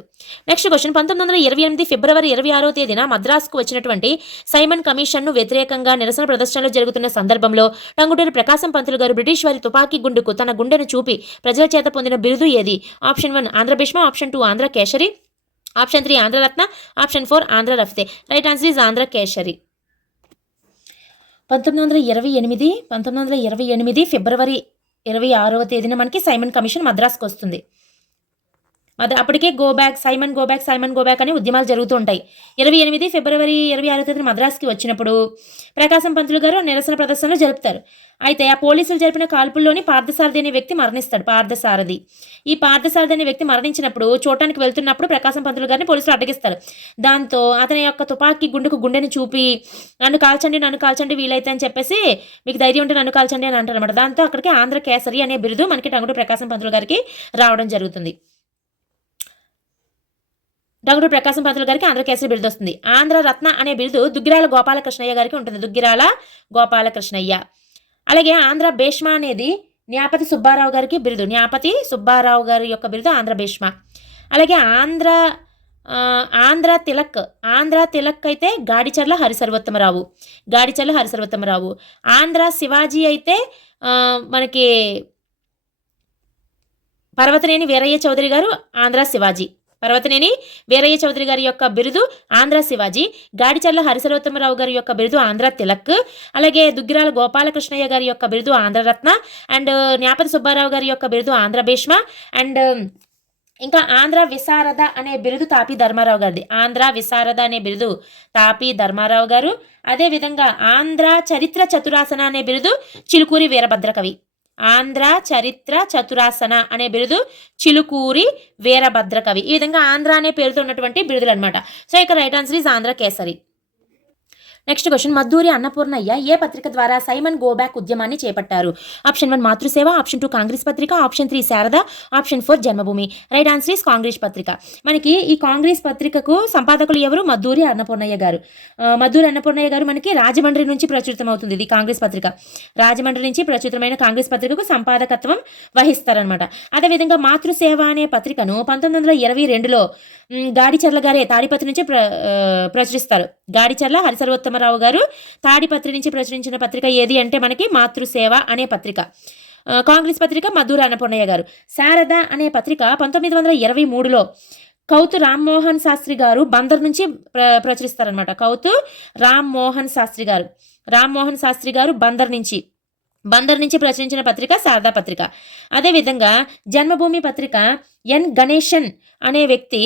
Next question, 1928 ఫిబ్రవరి 26వ తేదీన మద్రాసుకు వచ్చినటువంటి సైమన్ కమిషన్ను వ్యతిరేకంగా నిరసన ప్రదర్శనలు జరుగుతున్న సందర్భంలో టంగుటూరి ప్రకాశం పంతులు గారు బ్రిటిష్ వారి తుపాకీ గుండుకు తన గుండెను చూపి ప్రజల చేత పొందిన బిరుదు ఏది? Option 1 Andhra Bhishma, option 2 Andhra Kesari, option 3 Andhra Ratna, option 4 Andhra రఫ్తే. Right answer is Andhra Kesari. 1928 ఫిబ్రవరి 26వ తేదీన మనకి సైమన్ కమిషన్ మద్రాసుకు వస్తుంది. అప్పటికే సైమన్ గో బ్యాక్ అని ఉద్యమాలు జరుగుతూ ఉంటాయి. 28 ఫిబ్రవరి 26వ తేదీన మద్రాసుకి వచ్చినప్పుడు ప్రకాశం పంతులు గారు నిరసన ప్రదర్శనలు జరుపుతారు. అయితే ఆ పోలీసులు జరిపిన కాల్పుల్లోని పార్థసారథి అనే వ్యక్తి మరణిస్తాడు. ఈ పార్థసారథి అనే వ్యక్తి మరణించినప్పుడు చూడటానికి వెళ్తున్నప్పుడు ప్రకాశం పంతులు గారిని పోలీసులు అడ్డగిస్తారు. దాంతో అతని యొక్క తుపాకీ గుండెని చూపి నన్ను కాల్చండి వీలైతే అని చెప్పేసి, మీకు ధైర్యం ఉంటే నన్ను కాల్చండి అని అంటారు అనమాట. దాంతో అక్కడికి ఆంధ్ర కేసరి అనే బిరుదు మనకి టంగుటూరి ప్రకాశం పంతులు గారికి రావడం జరుగుతుంది. టంగుటూరి ప్రకాశం పంతులు గారికి ఆంధ్ర కేసరి బిరుదు వస్తుంది. ఆంధ్ర రత్న అనే బిరుదు దుగ్గిరాల గోపాలకృష్ణయ్య గారికి ఉంటుంది. దుగ్గిరాల గోపాలకృష్ణయ్య. అలాగే ఆంధ్ర భీష్మ అనేది న్యాపతి సుబ్బారావు గారికి బిరుదు. న్యాపతి సుబ్బారావు గారి యొక్క బిరుదు ఆంధ్ర భీష్మ. అలాగే ఆంధ్ర తిలక్ అయితే గాడిచర్ల హరిసర్వోత్తమరావు. ఆంధ్ర శివాజీ అయితే మనకి పర్వతనేని వీరయ్య చౌదరి గారు ఆంధ్ర శివాజీ. పర్వతనేని వీరయ్య చౌదరి గారి యొక్క బిరుదు ఆంధ్ర శివాజీ. గాడిచర్ల హరిసర్వోత్తమరావు గారి యొక్క బిరుదు ఆంధ్ర తిలక్. అలాగే దుగ్గిరాల గోపాలకృష్ణయ్య గారి యొక్క బిరుదు ఆంధ్రరత్న. అండ్ న్యాపతి సుబ్బారావు గారి యొక్క బిరుదు ఆంధ్ర భీష్మ. అండ్ ఇంకా ఆంధ్ర విశారద అనే బిరుదు తాపీ ధర్మారావు గారిది. ఆంధ్ర విశారద అనే బిరుదు తాపీ ధర్మారావు గారు. అదేవిధంగా ఆంధ్ర చరిత్ర చతురాసన అనే బిరుదు చిలుకూరి వీరభద్ర కవి. ఆంధ్ర చరిత్ర చతురాసన అనే బిరుదు చిలుకూరి వీరభద్ర కవి. ఈ విధంగా ఆంధ్ర అనే పేరుతో ఉన్నటువంటి బిరుదులు అనమాట. సో ఇక్కడ right answer is Andhra Kesari. Next question, Madduri Annapurnaiah ఏ పత్రిక ద్వారా సైమన్ గోబ్యాక్ ఉద్యమాన్ని చేపట్టారు? ఆప్షన్ 1 మాతృసేవ, ఆప్షన్ 2 కాంగ్రెస్ పత్రిక, option 3 Sharada, option 4 Janmabhoomi. Right answer is Congress పత్రిక. మనకి ఈ కాంగ్రెస్ పత్రికకు సంపాదకులు ఎవరు? మద్దూరి అన్నపూర్ణయ్య గారు. మద్దూరి అన్నపూర్ణయ్య గారు మనకి రాజమండ్రి నుంచి ప్రచురితం అవుతుంది ఇది కాంగ్రెస్ పత్రిక. రాజమండ్రి నుంచి ప్రచురితమైన కాంగ్రెస్ పత్రికకు సంపాదకత్వం వహిస్తారనమాట. అదేవిధంగా మాతృసేవ అనే పత్రికను 1922లో గాడిచర్ల గారే తాడిపత్రి నుంచి ప్రచురిస్తారు. గాడిచర్ల హరిసర్వోత్తమరావు గారు తాడిపత్రి నుంచి ప్రచురించిన పత్రిక ఏది అంటే మనకి మాతృసేవ అనే పత్రిక. కాంగ్రెస్ పత్రిక మద్దూరి అన్నపూర్ణయ్య గారు. శారద అనే పత్రిక 1923లో కౌతు రామ్మోహన్ శాస్త్రి గారు బందర్ నుంచి ప్రచురిస్తారనమాట. కౌతు రామ్మోహన్ శాస్త్రి గారు బందర్ నుంచి ప్రచురించిన పత్రిక శారదా పత్రిక. అదేవిధంగా జన్మభూమి పత్రిక ఎన్ గణేశన్ అనే వ్యక్తి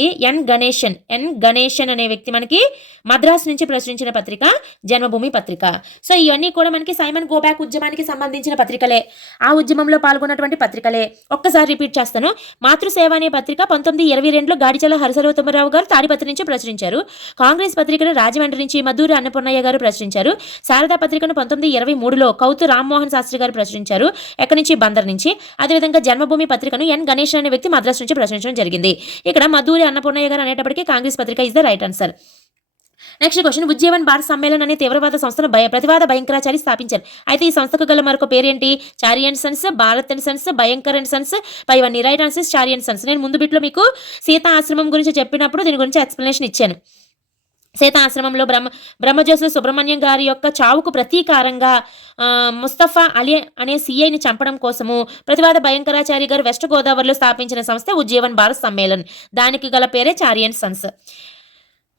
మనకి మద్రాసు నుంచి ప్రచురించిన పత్రిక జన్మభూమి పత్రిక. సో ఇవన్నీ కూడా మనకి సైమన్ గోబ్యాక్ ఉద్యమానికి సంబంధించిన పత్రికలే, ఆ ఉద్యమంలో పాల్గొన్నటువంటి పత్రికలే. ఒక్కసారి రిపీట్ చేస్తాను. మాతృసేవ అనే పత్రిక 1922లో గాడిచల హరిసర్వోత్తమరావు గారు తాడిపత్రి నుంచి ప్రచురించారు. కాంగ్రెస్ పత్రికను రాజమండ్రి నుంచి మద్దూరి అన్నపూర్ణయ్య గారు ప్రచురించారు. శారదా పత్రికను 1923లో కౌతు రామ్మోహన్ శాస్త్రి గారు ప్రచురించారు. ఎక్కడి నుంచి? బందర్ నుంచి. అదేవిధంగా జన్మభూమి పత్రికను ఎన్ గణేష్ అనే వ్యక్తి మద్రాసు నుంచి ప్రచురించడం జరిగింది. ఇక్కడ మద్దూరి అన్నపూర్ణయ్య గారు అనేటప్పటికీ కాంగ్రెస్ పత్రిక is the right answer. Next question, Ujjeevan Bharat Sammelan అనే తీవ్రవాద సంస్థను ప్రతివాద భయంకరాచారి స్థాపించారు. అయితే ఈ సంస్థకు గల మరొక పేరేంటి? Chari and sons, Bharat and sons, Bhayankar and sons, పైవన్నీ. Right answer Chari and sons. నేను ముందు బిట్లో మీకు సీతా ఆశ్రమం గురించి చెప్పినప్పుడు దీని గురించి ఎక్స్ప్లెనేషన్ ఇచ్చాను. సీతా ఆశ్రమంలో బ్రహ్మజ్యోతుల సుబ్రహ్మణ్యం గారి యొక్క చావుకు ప్రతీకారంగా ముస్తఫా అలీ అనే సిఐని చంపడం కోసము ప్రతివాద భయంకరాచారి గారు వెస్ట్ గోదావరిలో స్థాపించిన సంస్థ ఉజ్జీవన్ భారత్ సమ్మేళన్. దానికి గల పేరే Chari and sons.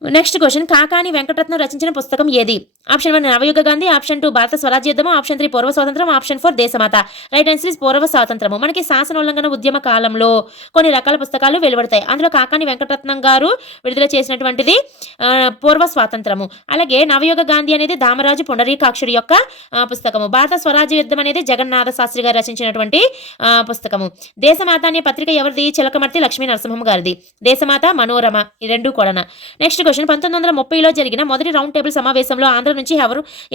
Next question, Kakani Venkataratnam రచించిన పుస్తకం ఏది? ఆప్షన్ 1 నవయుగ గాంధీ, ఆప్షన్ 2 భారత స్వరాజ్యోద్యమం, ఆప్షన్ 3 పూర్వ స్వాతంత్రం, ఆప్షన్ 4 దేశమాత. రైట్ ఆన్సర్ ఇస్ పూర్వ స్వాతంత్రము. మనకి శాసనోల్లంఘన ఉద్యమ కాలంలో కొన్ని రకాల పుస్తకాలు వెలువడతాయి. అందులో కాకాని వెంకటరత్నం గారు విడుదల చేసినటువంటిది పూర్వ స్వాతంత్రము. అలాగే నవయుగ గాంధీ అనేది దామరాజు పుండరీకాక్షుడి యొక్క పుస్తకము. భారత స్వరాజ్యోద్యమం అనేది జగన్నాథ శాస్త్రి గారు రచించినటువంటి పుస్తకము. దేశమాత అనే పత్రిక ఎవరిది? చిలకమర్తి లక్ష్మీ నరసింహం గారిది. దేశమాత, మనోరమ, ఈ రెండు కూడా. నెక్స్ట్ క్వశ్చన్, 1930లో జరిగిన మొదటి రౌండ్ టేబుల్ సమావేశంలో ఆంధ్ర నుంచి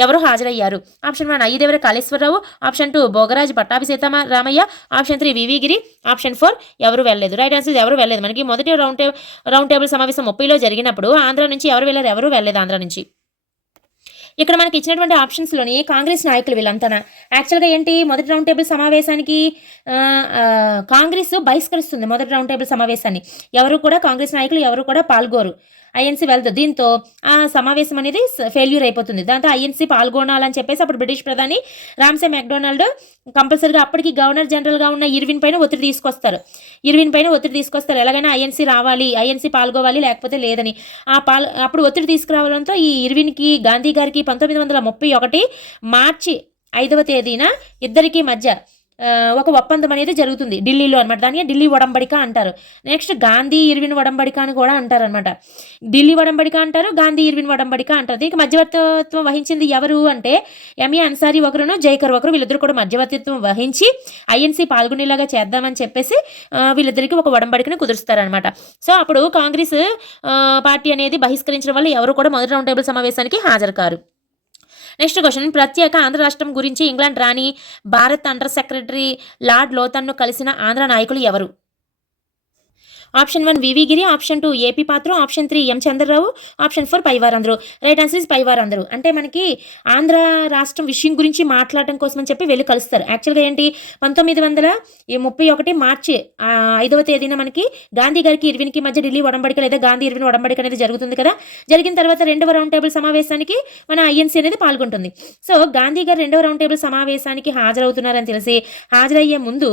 ఎవరు హాజరయ్యారు? Option 1 Ayyadevara Kaleswararao, option 2 Bhogaraju Pattabhi Sitaramayya, option 3 V V Giri, option 4 ఎవరు వెళ్ళలేదు. రైట్ ఆన్సర్ ఎవరు వెళ్ళలేదు. మనకి మొదటి రౌండ్ టేబుల్ సమావేశం 30లో జరిగినప్పుడు ఆంధ్ర నుంచి ఎవరు వెళ్ళారు? ఎవరు వెళ్ళలేదు ఆంధ్ర నుంచి. ఇక్కడ మనకి ఇచ్చినటువంటి ఆప్షన్స్లోని కాంగ్రెస్ నాయకులు వీళ్ళంతా యాక్చువల్గా ఏంటి, మొదటి రౌండ్ టేబుల్ సమావేశానికి కాంగ్రెస్ బహిష్కరిస్తుంది. మొదటి రౌండ్ టేబుల్ సమావేశాన్ని ఎవరు కూడా కాంగ్రెస్ నాయకులు ఎవరు కూడా పాల్గొరు. ఐఎన్సీ వెళ్తుంది. దీంతో ఆ సమావేశం అనేది ఫెయిల్యూర్ అయిపోతుంది. దాంతో ఐఎన్సీ పాల్గొనాలని చెప్పేసి అప్పుడు బ్రిటిష్ ప్రధాని రామ్సే మెక్డొనాల్డ్ కంపల్సరీగా అప్పటికి గవర్నర్ జనరల్గా ఉన్న ఇర్విన్ పైన ఒత్తిడి తీసుకొస్తారు. ఎలాగైనా ఐఎన్సీ రావాలి, ఐఎన్సీ పాల్గొవాలి, లేకపోతే లేదని. అప్పుడు ఒత్తిడి తీసుకురావడంతో ఈ ఇర్విన్కి గాంధీ గారికి 1931 మార్చి 5వ తేదీన ఇద్దరికి మధ్య ఒక ఒప్పందం అనేది జరుగుతుంది ఢిల్లీలో అనమాట. దానికి ఢిల్లీ ఒడంబడిక అంటారు. నెక్స్ట్ గాంధీ ఇర్విన్ ఒడంబడిక అని కూడా అంటారు అనమాట. ఢిల్లీ ఒడంబడిక అంటారు, గాంధీ ఇర్విన్ ఒడంబడిక అంటారు. దీనికి మధ్యవర్తిత్వం వహించింది ఎవరు అంటే ఎంఏ అన్సారీ ఒకరును, జైకర్ ఒకరు. వీళ్ళిద్దరు కూడా మధ్యవర్తిత్వం వహించి ఐఎన్సీ పాల్గొనేలాగా చేద్దామని చెప్పేసి వీళ్ళిద్దరికి ఒక ఒడంబడికను కుదురుస్తారనమాట. సో అప్పుడు కాంగ్రెస్ పార్టీ అనేది బహిష్కరించడం వల్ల ఎవరు కూడా మొదటి రౌండ్ టేబుల్ సమావేశానికి హాజరు కారు. నెక్స్ట్ క్వశ్చన్, ప్రత్యేక ఆంధ్ర రాష్ట్రం గురించి ఇంగ్లాండ్ రాణి, భారత్ అండర్ సెక్రటరీ లార్డ్ లోథన్ను కలిసిన ఆంధ్ర నాయకులు ఎవరు? Option 1 V V Giri, option 2 A P Patra, option 3 M Chandra Rao, option 4 పైవారందరూ. రైట్ ఆన్సర్ ఇస్ పైవారందరూ. అంటే మనకి ఆంధ్ర రాష్ట్రం విషయం గురించి మాట్లాడటం కోసం అని చెప్పి వెళ్ళి కలుస్తారు. యాక్చువల్గా ఏంటి, 1931 మార్చి 5వ తేదీన మనకి గాంధీ గారికి ఇర్విన్కి మధ్య ఢిల్లీ ఒడంబడిక లేదా గాంధీ ఇర్విన్ ఒడంబడిక అనేది జరుగుతుంది కదా. జరిగిన తర్వాత 2వ రౌండ్ టేబుల్ సమావేశానికి మన ఐఎన్సీ అనేది పాల్గొంటుంది. సో గాంధీ గారు 2వ రౌండ్ టేబుల్ సమావేశానికి హాజరవుతున్నారని తెలిసి హాజరయ్యే ముందు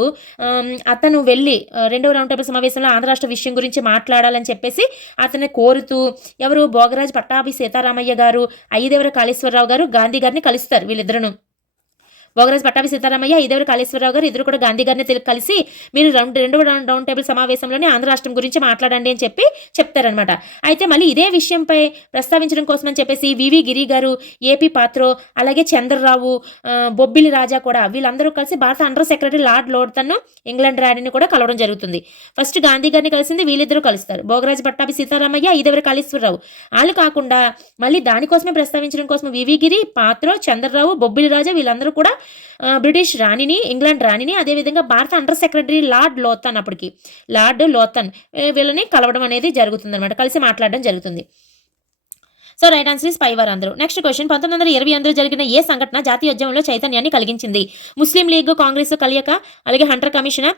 అతను వెళ్ళి 2వ రౌండ్ టేబుల్ సమావేశంలో ఆంధ్ర రాష్ట్ర విషయం గురించి మాట్లాడాలని చెప్పేసి అతన్ని కోరుతూ ఎవరు భోగరాజు పట్టాభి సీతారామయ్య గారు, అయ్యదేవర కాళేశ్వరరావు గారు గాంధీ గారిని కలుస్తారు. వీళ్ళిద్దరును భోగరాజు పట్టాభి సీతారామయ్య, ఈదేవరి కాళేశ్వరరావు గారు ఇద్దరు కూడా గాంధీ గారిని కలిసి మీరు రెండవ రౌండ్ టేబుల్ సమావేశంలోనే ఆంధ్ర రాష్ట్రం గురించి మాట్లాడండి అని చెప్పి చెప్తారనమాట. అయితే మళ్ళీ ఇదే విషయంపై ప్రస్తావించడం కోసం అని చెప్పేసి వివి గిరి గారు, ఏపీ పాత్రో, అలాగే చంద్రరావు, బొబ్బిలి రాజా కూడా వీళ్ళందరూ కలిసి భారత అండర్ సెక్రటరీ లార్డ్ లోర్టన్, ఇంగ్లాండ్ రాణిని కూడా కలవడం జరుగుతుంది. ఫస్ట్ గాంధీ గారిని కలిసింది వీళ్ళిద్దరూ కలుస్తారు, భోగరాజు పట్టాభి సీతారామయ్య, ఈదేవరి కాళేశ్వరరావు. వాళ్ళు కాకుండా మళ్ళీ దానికోసమే ప్రస్తావించడం కోసం వివి గిరి, పాత్రో, చంద్రరావు, బొబ్బిలి రాజా వీళ్ళందరూ కూడా బ్రిటిష్ రాణిని, ఇంగ్లాండ్ రాణిని, అదేవిధంగా భారత అండర్ సెక్రటరీ లార్డ్ లోథన్, అప్పటికి లార్డ్ లోథన్ వీళ్ళని కలవడం అనేది జరుగుతుంది అనమాట, కలిసి మాట్లాడడం జరుగుతుంది. సో రైట్ ఆన్సర్ ఇస్ పైవారు అందరూ. నెక్స్ట్ క్వశ్చన్, 1928 జరిగిన ఏ సంఘటన జాతీయోద్యమంలో చైతన్యాన్ని కలిగించింది? ముస్లిం లీగ్, కాంగ్రెస్ కలయిక, అలాగే Hunter commission,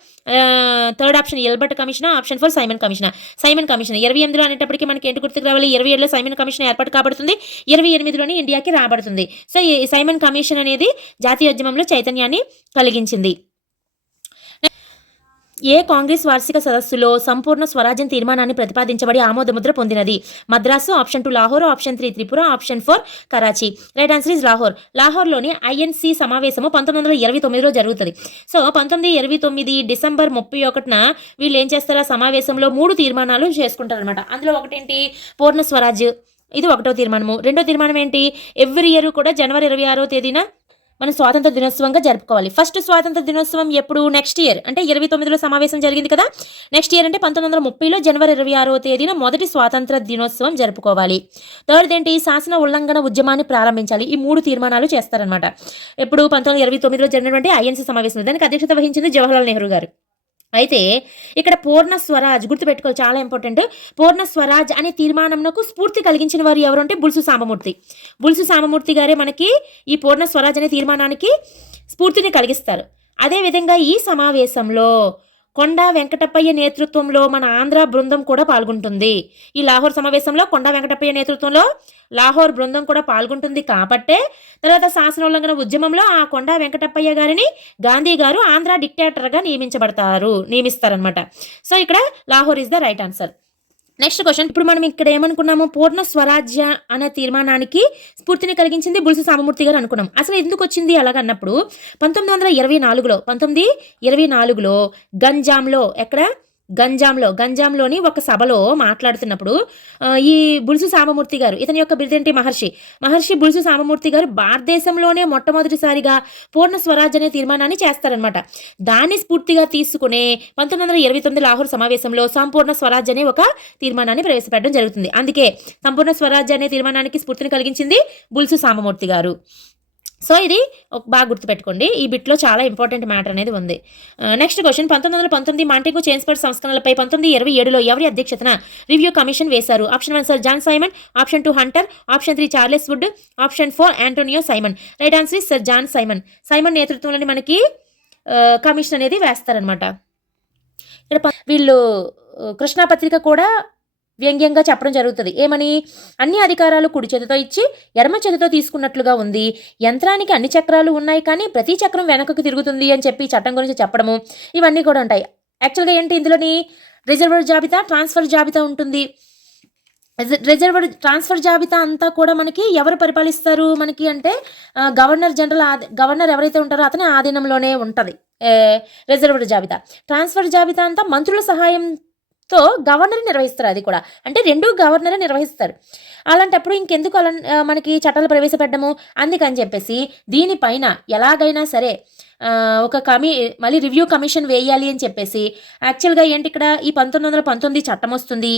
third option Ilbert commission, option 4 Simon commission. Simon commission 28లో అనేటప్పటికి మనకి ఏంటి గుర్తుకు రావాలి? 27లో సైమన్ కమిషన్ ఏర్పాటు కాబడుతుంది, 28లోని ఇండియాకి రాబడుతుంది. సో ఈ సైమన్ కమిషన్ అనేది జాతీయోద్యమంలో చైతన్యాన్ని కలిగించింది. ఏ కాంగ్రెస్ వార్షిక సదస్సులో సంపూర్ణ స్వరాజ్యం తీర్మానాన్ని ప్రతిపాదించబడి ఆమోదముద్ర పొందినది? Madras, option 2 Lahore, option 3 Tripura, option 4 Karachi. Right answer is Lahore. లాహోర్లోని ఐఎన్సి సమావేశము 1929లో జరుగుతుంది. సో 1929 డిసెంబర్ 31న వీళ్ళు ఏం చేస్తారు? ఆ సమావేశంలో 3 తీర్మానాలు చేసుకుంటారు అనమాట. అందులో ఒకటేంటి? పూర్ణ స్వరాజ్, ఇది 1వ తీర్మానము. 2వ తీర్మానం ఏంటి? ఎవ్రీ ఇయర్ కూడా జనవరి 26వ తేదీన మనం స్వాతంత్ర దినోత్సవంగా జరుపుకోవాలి. ఫస్ట్ స్వాతంత్ర దినోత్సవం ఎప్పుడు? నెక్స్ట్ ఇయర్, అంటే 29లో సమావేశం జరిగింది కదా, నెక్స్ట్ ఇయర్ అంటే 1930లో జనవరి 26వ తేదీన మొదటి స్వాతంత్ర దినోత్సవం జరుపుకోవాలి. థర్డ్ ఏంటి? శాసన ఉల్లంఘన ఉద్యమాన్ని ప్రారంభించాలి. ఈ 3 తీర్మానాలు చేస్తారనమాట. ఎప్పుడు? 1929లో జరిగినటువంటి ఐఎన్సీ సమావేశం. దానికి అధ్యక్షత వహించింది జవహర్లాల్ నెహ్రూ గారు. అయితే ఇక్కడ పూర్ణ స్వరాజ్ గుర్తుపెట్టుకోవాలి, చాలా ఇంపార్టెంట్. పూర్ణ స్వరాజ్ అనే తీర్మానంకు స్ఫూర్తి కలిగించిన వారు ఎవరు అంటే బుల్సు సామమూర్తి. బుల్సు సామమూర్తి గారే మనకి ఈ పూర్ణ స్వరాజ్ అనే తీర్మానానికి స్ఫూర్తిని కలిగిస్తారు. అదేవిధంగా ఈ సమావేశంలో కొండా వెంకటప్పయ్య నేతృత్వంలో మన ఆంధ్ర బృందం కూడా పాల్గొంటుంది. ఈ లాహోర్ సమావేశంలో కొండా వెంకటప్పయ్య నేతృత్వంలో లాహోర్ బృందం కూడా పాల్గొంటుంది. కాబట్టే తర్వాత శాసనోల్లంఘన ఉద్యమంలో ఆ కొండా వెంకటప్పయ్య గారిని గాంధీ గారు ఆంధ్ర డిక్టేటర్గా నియమిస్తారనమాట. సో ఇక్కడ Lahore is the right answer. Next question, ఇప్పుడు మనం ఇక్కడ ఏమనుకున్నాము? పూర్ణ స్వరాజ్య అనే తీర్మానానికి స్ఫూర్తిని కలిగించింది బుల్సు సామమూర్తి గారు అనుకున్నాం. అసలు ఎందుకు వచ్చింది అలాగన్నప్పుడు 1924లో గంజాంలో, ఎక్కడ? గంజాంలోని ఒక సభలో మాట్లాడుతున్నప్పుడు ఈ బుల్సు సామమూర్తి గారు, ఇతని యొక్క బిరుదేంటి? మహర్షి బుల్సు సామమూర్తి గారు భారతదేశంలోనే మొట్టమొదటిసారిగా పూర్ణ స్వరాజ్ అనే తీర్మానాన్ని చేస్తారనమాట. దాన్ని స్ఫూర్తిగా తీసుకునే 1929 లాహోర్ సమావేశంలో సంపూర్ణ స్వరాజ్ అనే ఒక తీర్మానాన్ని ప్రవేశపెట్టడం జరుగుతుంది. అందుకే సంపూర్ణ స్వరాజ్ అనే తీర్మానానికి స్ఫూర్తిని కలిగించింది బుల్సు సామమూర్తి గారు. సో ఇది బాగా గుర్తుపెట్టుకోండి, ఈ బిట్లో చాలా ఇంపార్టెంట్ మ్యాటర్ అనేది ఉంది. నెక్స్ట్ క్వశ్చన్, 1919 మాంటెగో చేన్స్బర్గ్ సంస్కరణలపై 1927లో ఎవరి అధ్యక్షతన రివ్యూ కమిషన్ వేశారు? Option 1 sir John Simon, option 2 Hunter, option 3 Charles Wood, option 4 Antonio Simon. Right answer is sir John Simon. Simon నేతృత్వంలోని మనకి కమిషన్ అనేది వేస్తారనమాట. ఇక్కడ వీళ్ళు కృష్ణాపత్రిక కూడా వ్యంగ్యంగా చెప్పడం జరుగుతుంది. ఏమని? అన్ని అధికారాలు కుడి చేతితో ఇచ్చి ఎడమ చేతితో తీసుకున్నట్లుగా ఉంది. యంత్రానికి అన్ని చక్రాలు ఉన్నాయి, కానీ ప్రతి చక్రం వెనకకు తిరుగుతుంది అని చెప్పి చట్టం గురించి చెప్పడము ఇవన్నీ కూడా ఉంటాయి. యాక్చువల్గా ఏంటి? ఇందులోని రిజర్వ్డ్ జాబితా, ట్రాన్స్ఫర్ జాబితా ఉంటుంది. రిజర్వ్డ్ ట్రాన్స్ఫర్ జాబితా అంతా కూడా మనకి ఎవరు పరిపాలిస్తారు మనకి అంటే గవర్నర్ జనరల్, గవర్నర్ ఎవరైతే ఉంటారో అతని ఆధీనంలోనే ఉంటుంది రిజర్వ్డ్ జాబితా. ట్రాన్స్ఫర్ జాబితా అంతా మంత్రుల సహాయంతో గవర్నర్ నిర్వహిస్తారు. అది కూడా అంటే 2 గవర్నరే నిర్వహిస్తారు. అలాంటప్పుడు ఇంకెందుకు అలా మనకి చట్టాలు ప్రవేశపెట్టడము? అందుకని చెప్పేసి దీనిపైన ఎలాగైనా సరే ఒక మళ్ళీ రివ్యూ కమిషన్ వేయాలి అని చెప్పేసి యాక్చువల్గా ఏంటి ఇక్కడ ఈ 1919 చట్టం వస్తుంది.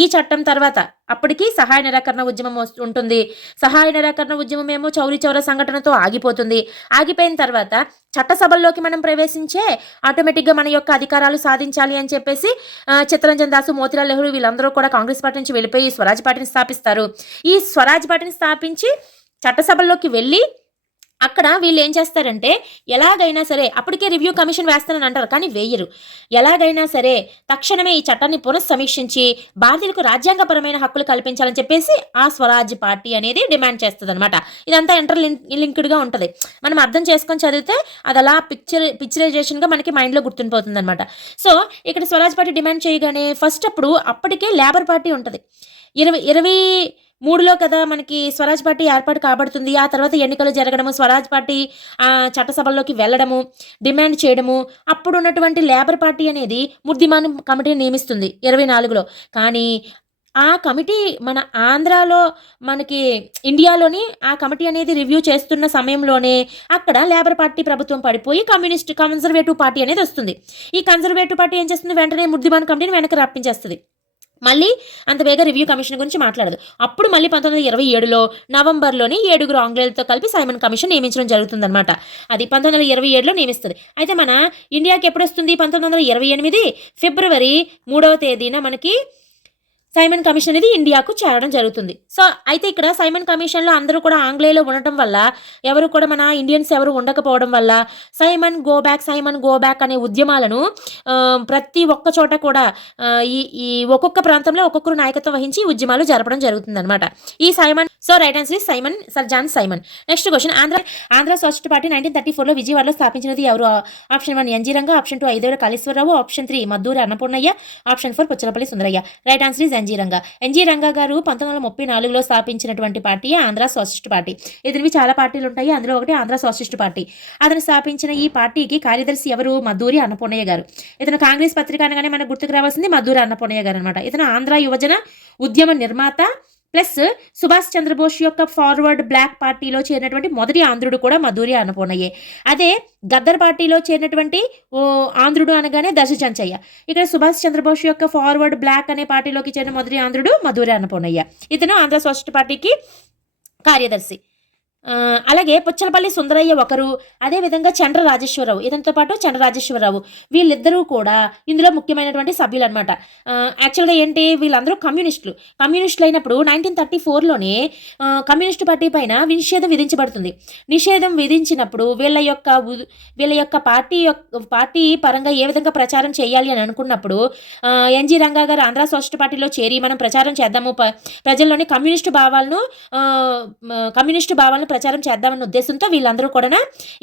ఈ చట్టం తర్వాత అప్పటికి సహాయ నిరాకరణ ఉద్యమం ఉంటుంది. సహాయ నిరాకరణ ఉద్యమం ఏమో చౌరీ చౌరా సంఘటనతో ఆగిపోతుంది. ఆగిపోయిన తర్వాత చట్టసభల్లోకి మనం ప్రవేశించే ఆటోమేటిక్గా మన యొక్క అధికారాలు సాధించాలి అని చెప్పేసి చిత్తరంజన్ దాసు, మోతీలాల్ నెహ్రూ వీళ్ళందరూ కూడా కాంగ్రెస్ పార్టీ నుంచి వెళ్ళిపోయి స్వరాజ్ పార్టీని స్థాపిస్తారు. ఈ స్వరాజ్ పార్టీని స్థాపించి చట్టసభల్లోకి వెళ్ళి అక్కడ వీళ్ళు ఏం చేస్తారంటే ఎలాగైనా సరే, అప్పటికే రివ్యూ కమిషన్ వేస్తానని అంటారు కానీ వేయరు. ఎలాగైనా సరే తక్షణమే ఈ చట్టాన్ని పునఃసమీక్షించి భారతీయులకు రాజ్యాంగపరమైన హక్కులు కల్పించాలని చెప్పేసి ఆ స్వరాజ్ పార్టీ అనేది డిమాండ్ చేస్తుంది అనమాట. ఇదంతా లింక్డ్గా ఉంటుంది. మనం అర్థం చేసుకొని చదివితే అది అలా పిక్చరైజేషన్గా మనకి మైండ్లో గుర్తుండిపోతుంది అనమాట. సో ఇక్కడ స్వరాజ్ పార్టీ డిమాండ్ చేయగానే ఫస్ట్ అప్పటికే లేబర్ పార్టీ ఉంటుంది. 20 3లో కదా మనకి స్వరాజ్ పార్టీ ఏర్పాటు కాబడుతుంది. ఆ తర్వాత ఎన్నికలు జరగడము, స్వరాజ్ పార్టీ చట్టసభల్లోకి వెళ్ళడము, డిమాండ్ చేయడము. అప్పుడున్నటువంటి లేబర్ పార్టీ అనేది ముర్దిమాన్ కమిటీని నియమిస్తుంది 24లో. కానీ ఆ కమిటీ మన ఆంధ్రాలో మనకి ఇండియాలోని ఆ కమిటీ అనేది రివ్యూ చేస్తున్న సమయంలోనే అక్కడ లేబర్ పార్టీ ప్రభుత్వం పడిపోయి కన్జర్వేటివ్ పార్టీ అనేది వస్తుంది. ఈ కన్జర్వేటివ్ పార్టీ ఏం చేస్తుంది, వెంటనే ముర్దిమాన్ కమిటీని వెనక్కి రప్పించేస్తుంది. మళ్ళీ అంత వేగ రివ్యూ కమిషన్ గురించి మాట్లాడదు. అప్పుడు మళ్ళీ 1927లో నవంబర్లోని 7 ఆంగ్లేయులతో కలిపి సైమన్ కమిషన్ నియమించడం జరుగుతుందన్నమాట. అది 1927లో నియమిస్తుంది. అయితే మన ఇండియాకి ఎప్పుడు వస్తుంది, 1928 ఫిబ్రవరి 3వ తేదీన మనకి సైమన్ కమిషన్ అనేది ఇండియాకు చేరడం జరుగుతుంది. సో అయితే ఇక్కడ సైమన్ కమిషన్లో అందరూ కూడా ఆంగ్లేయులు ఉండటం వల్ల, ఎవరు కూడా మన ఇండియన్స్ ఎవరు ఉండకపోవడం వల్ల సైమన్ గో బ్యాక్ అనే ఉద్యమాలను ప్రతి ఒక్క చోట కూడా ఈ ఒక్కొక్క ప్రాంతంలో ఒక్కొక్కరు నాయకత్వం వహించి ఉద్యమాలు జరపడం జరుగుతుందన్నమాట. ఈ Simon, so right answer Simon, sir John Simon. Next question, Andhra socialist party 1934లో విజయవాడలో స్థాపించినది ఎవరు? Option 1 N G Ranga, option 2 Ayyadevara Kaleswara Rao, option 3 Madduri Annapurnayya, option 4 Puchalapalli Sundarayya. Right answer is N G Ranga. N G Ranga గారు 1934లో స్థాపించినటువంటి పార్టీ ఆంధ్ర సోషలిస్ట్ పార్టీ. ఇతనివి చాలా పార్టీలు ఉంటాయి, అందులో ఒకటి ఆంధ్ర సోషలిస్ట్ పార్టీ. అతను స్థాపించిన ఈ పార్టీకి కార్యదర్శి ఎవరు? మద్దూరి అన్నపూర్ణయ్య గారు. ఇతను కాంగ్రెస్ పత్రిక అనగానే మనకు గుర్తుకు రావాల్సింది మద్దూరి అన్నపూర్ణయ్య గారు అనమాట. ఇతను ఆంధ్ర యువజన ఉద్యమ నిర్మాత ప్లస్ సుభాష్ చంద్రబోస్ యొక్క ఫార్వర్డ్ బ్లాక్ పార్టీలో చేరినటువంటి మొదటి ఆంధ్రుడు కూడా మధురి అన్నపూర్ణయ్యే. అదే గద్దర్ పార్టీలో చేరినటువంటి ఆంధ్రుడు అనగానే దశ చంచయ్య. ఇక్కడ సుభాష్ చంద్రబోస్ యొక్క ఫార్వర్డ్ బ్లాక్ అనే పార్టీలోకి చేరిన మొదటి ఆంధ్రుడు మధురి అన్నపూర్ణయ్య. ఇతను ఆంధ్ర సోషలిస్ట్ పార్టీకి కార్యదర్శి. అలాగే పుచ్చలపల్లి సుందరయ్య ఒకరు, అదేవిధంగా చండ్ర రాజేశ్వరరావు, ఇతనితో పాటు చండ్ర రాజేశ్వరరావు, వీళ్ళిద్దరూ కూడా ఇందులో ముఖ్యమైనటువంటి సభ్యులు అనమాట. యాక్చువల్గా ఏంటి, వీళ్ళందరూ కమ్యూనిస్టులు అయినప్పుడు 1934లోనే కమ్యూనిస్టు పార్టీ పైన నిషేధం విధించబడుతుంది. నిషేధం విధించినప్పుడు వీళ్ళ యొక్క పార్టీ పరంగా ఏ విధంగా ప్రచారం చేయాలి అని అనుకున్నప్పుడు ఎన్జీ రంగా గారు ఆంధ్ర సోషలిస్ట్ పార్టీలో చేరి మనం ప్రచారం చేద్దాము, ప్రజల్లోని కమ్యూనిస్టు భావాలను ప్రచారం చేద్దామన్న ఉద్దేశంతో వీళ్ళందరూ కూడా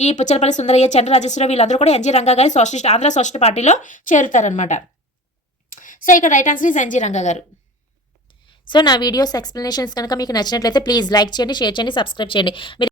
ఈ పుచ్చలపల్లి సుందరయ్య, చంద్ర రాజేశ్వరరావు వీళ్ళందరూ కూడా ఎన్జీ రంగా గారి ఆంధ్ర సోషలిస్ట్ పార్టీలో చేరుతారనమాట. సో ఇక్కడ right answer is N G Ranga గారు. సో నా వీడియోస్ ఎక్స్ప్లెనేషన్స్ కనుక మీకు నచ్చినట్లయితే ప్లీజ్ లైక్ చేయండి, షేర్ చేయండి, సబ్స్క్రైబ్ చేయండి.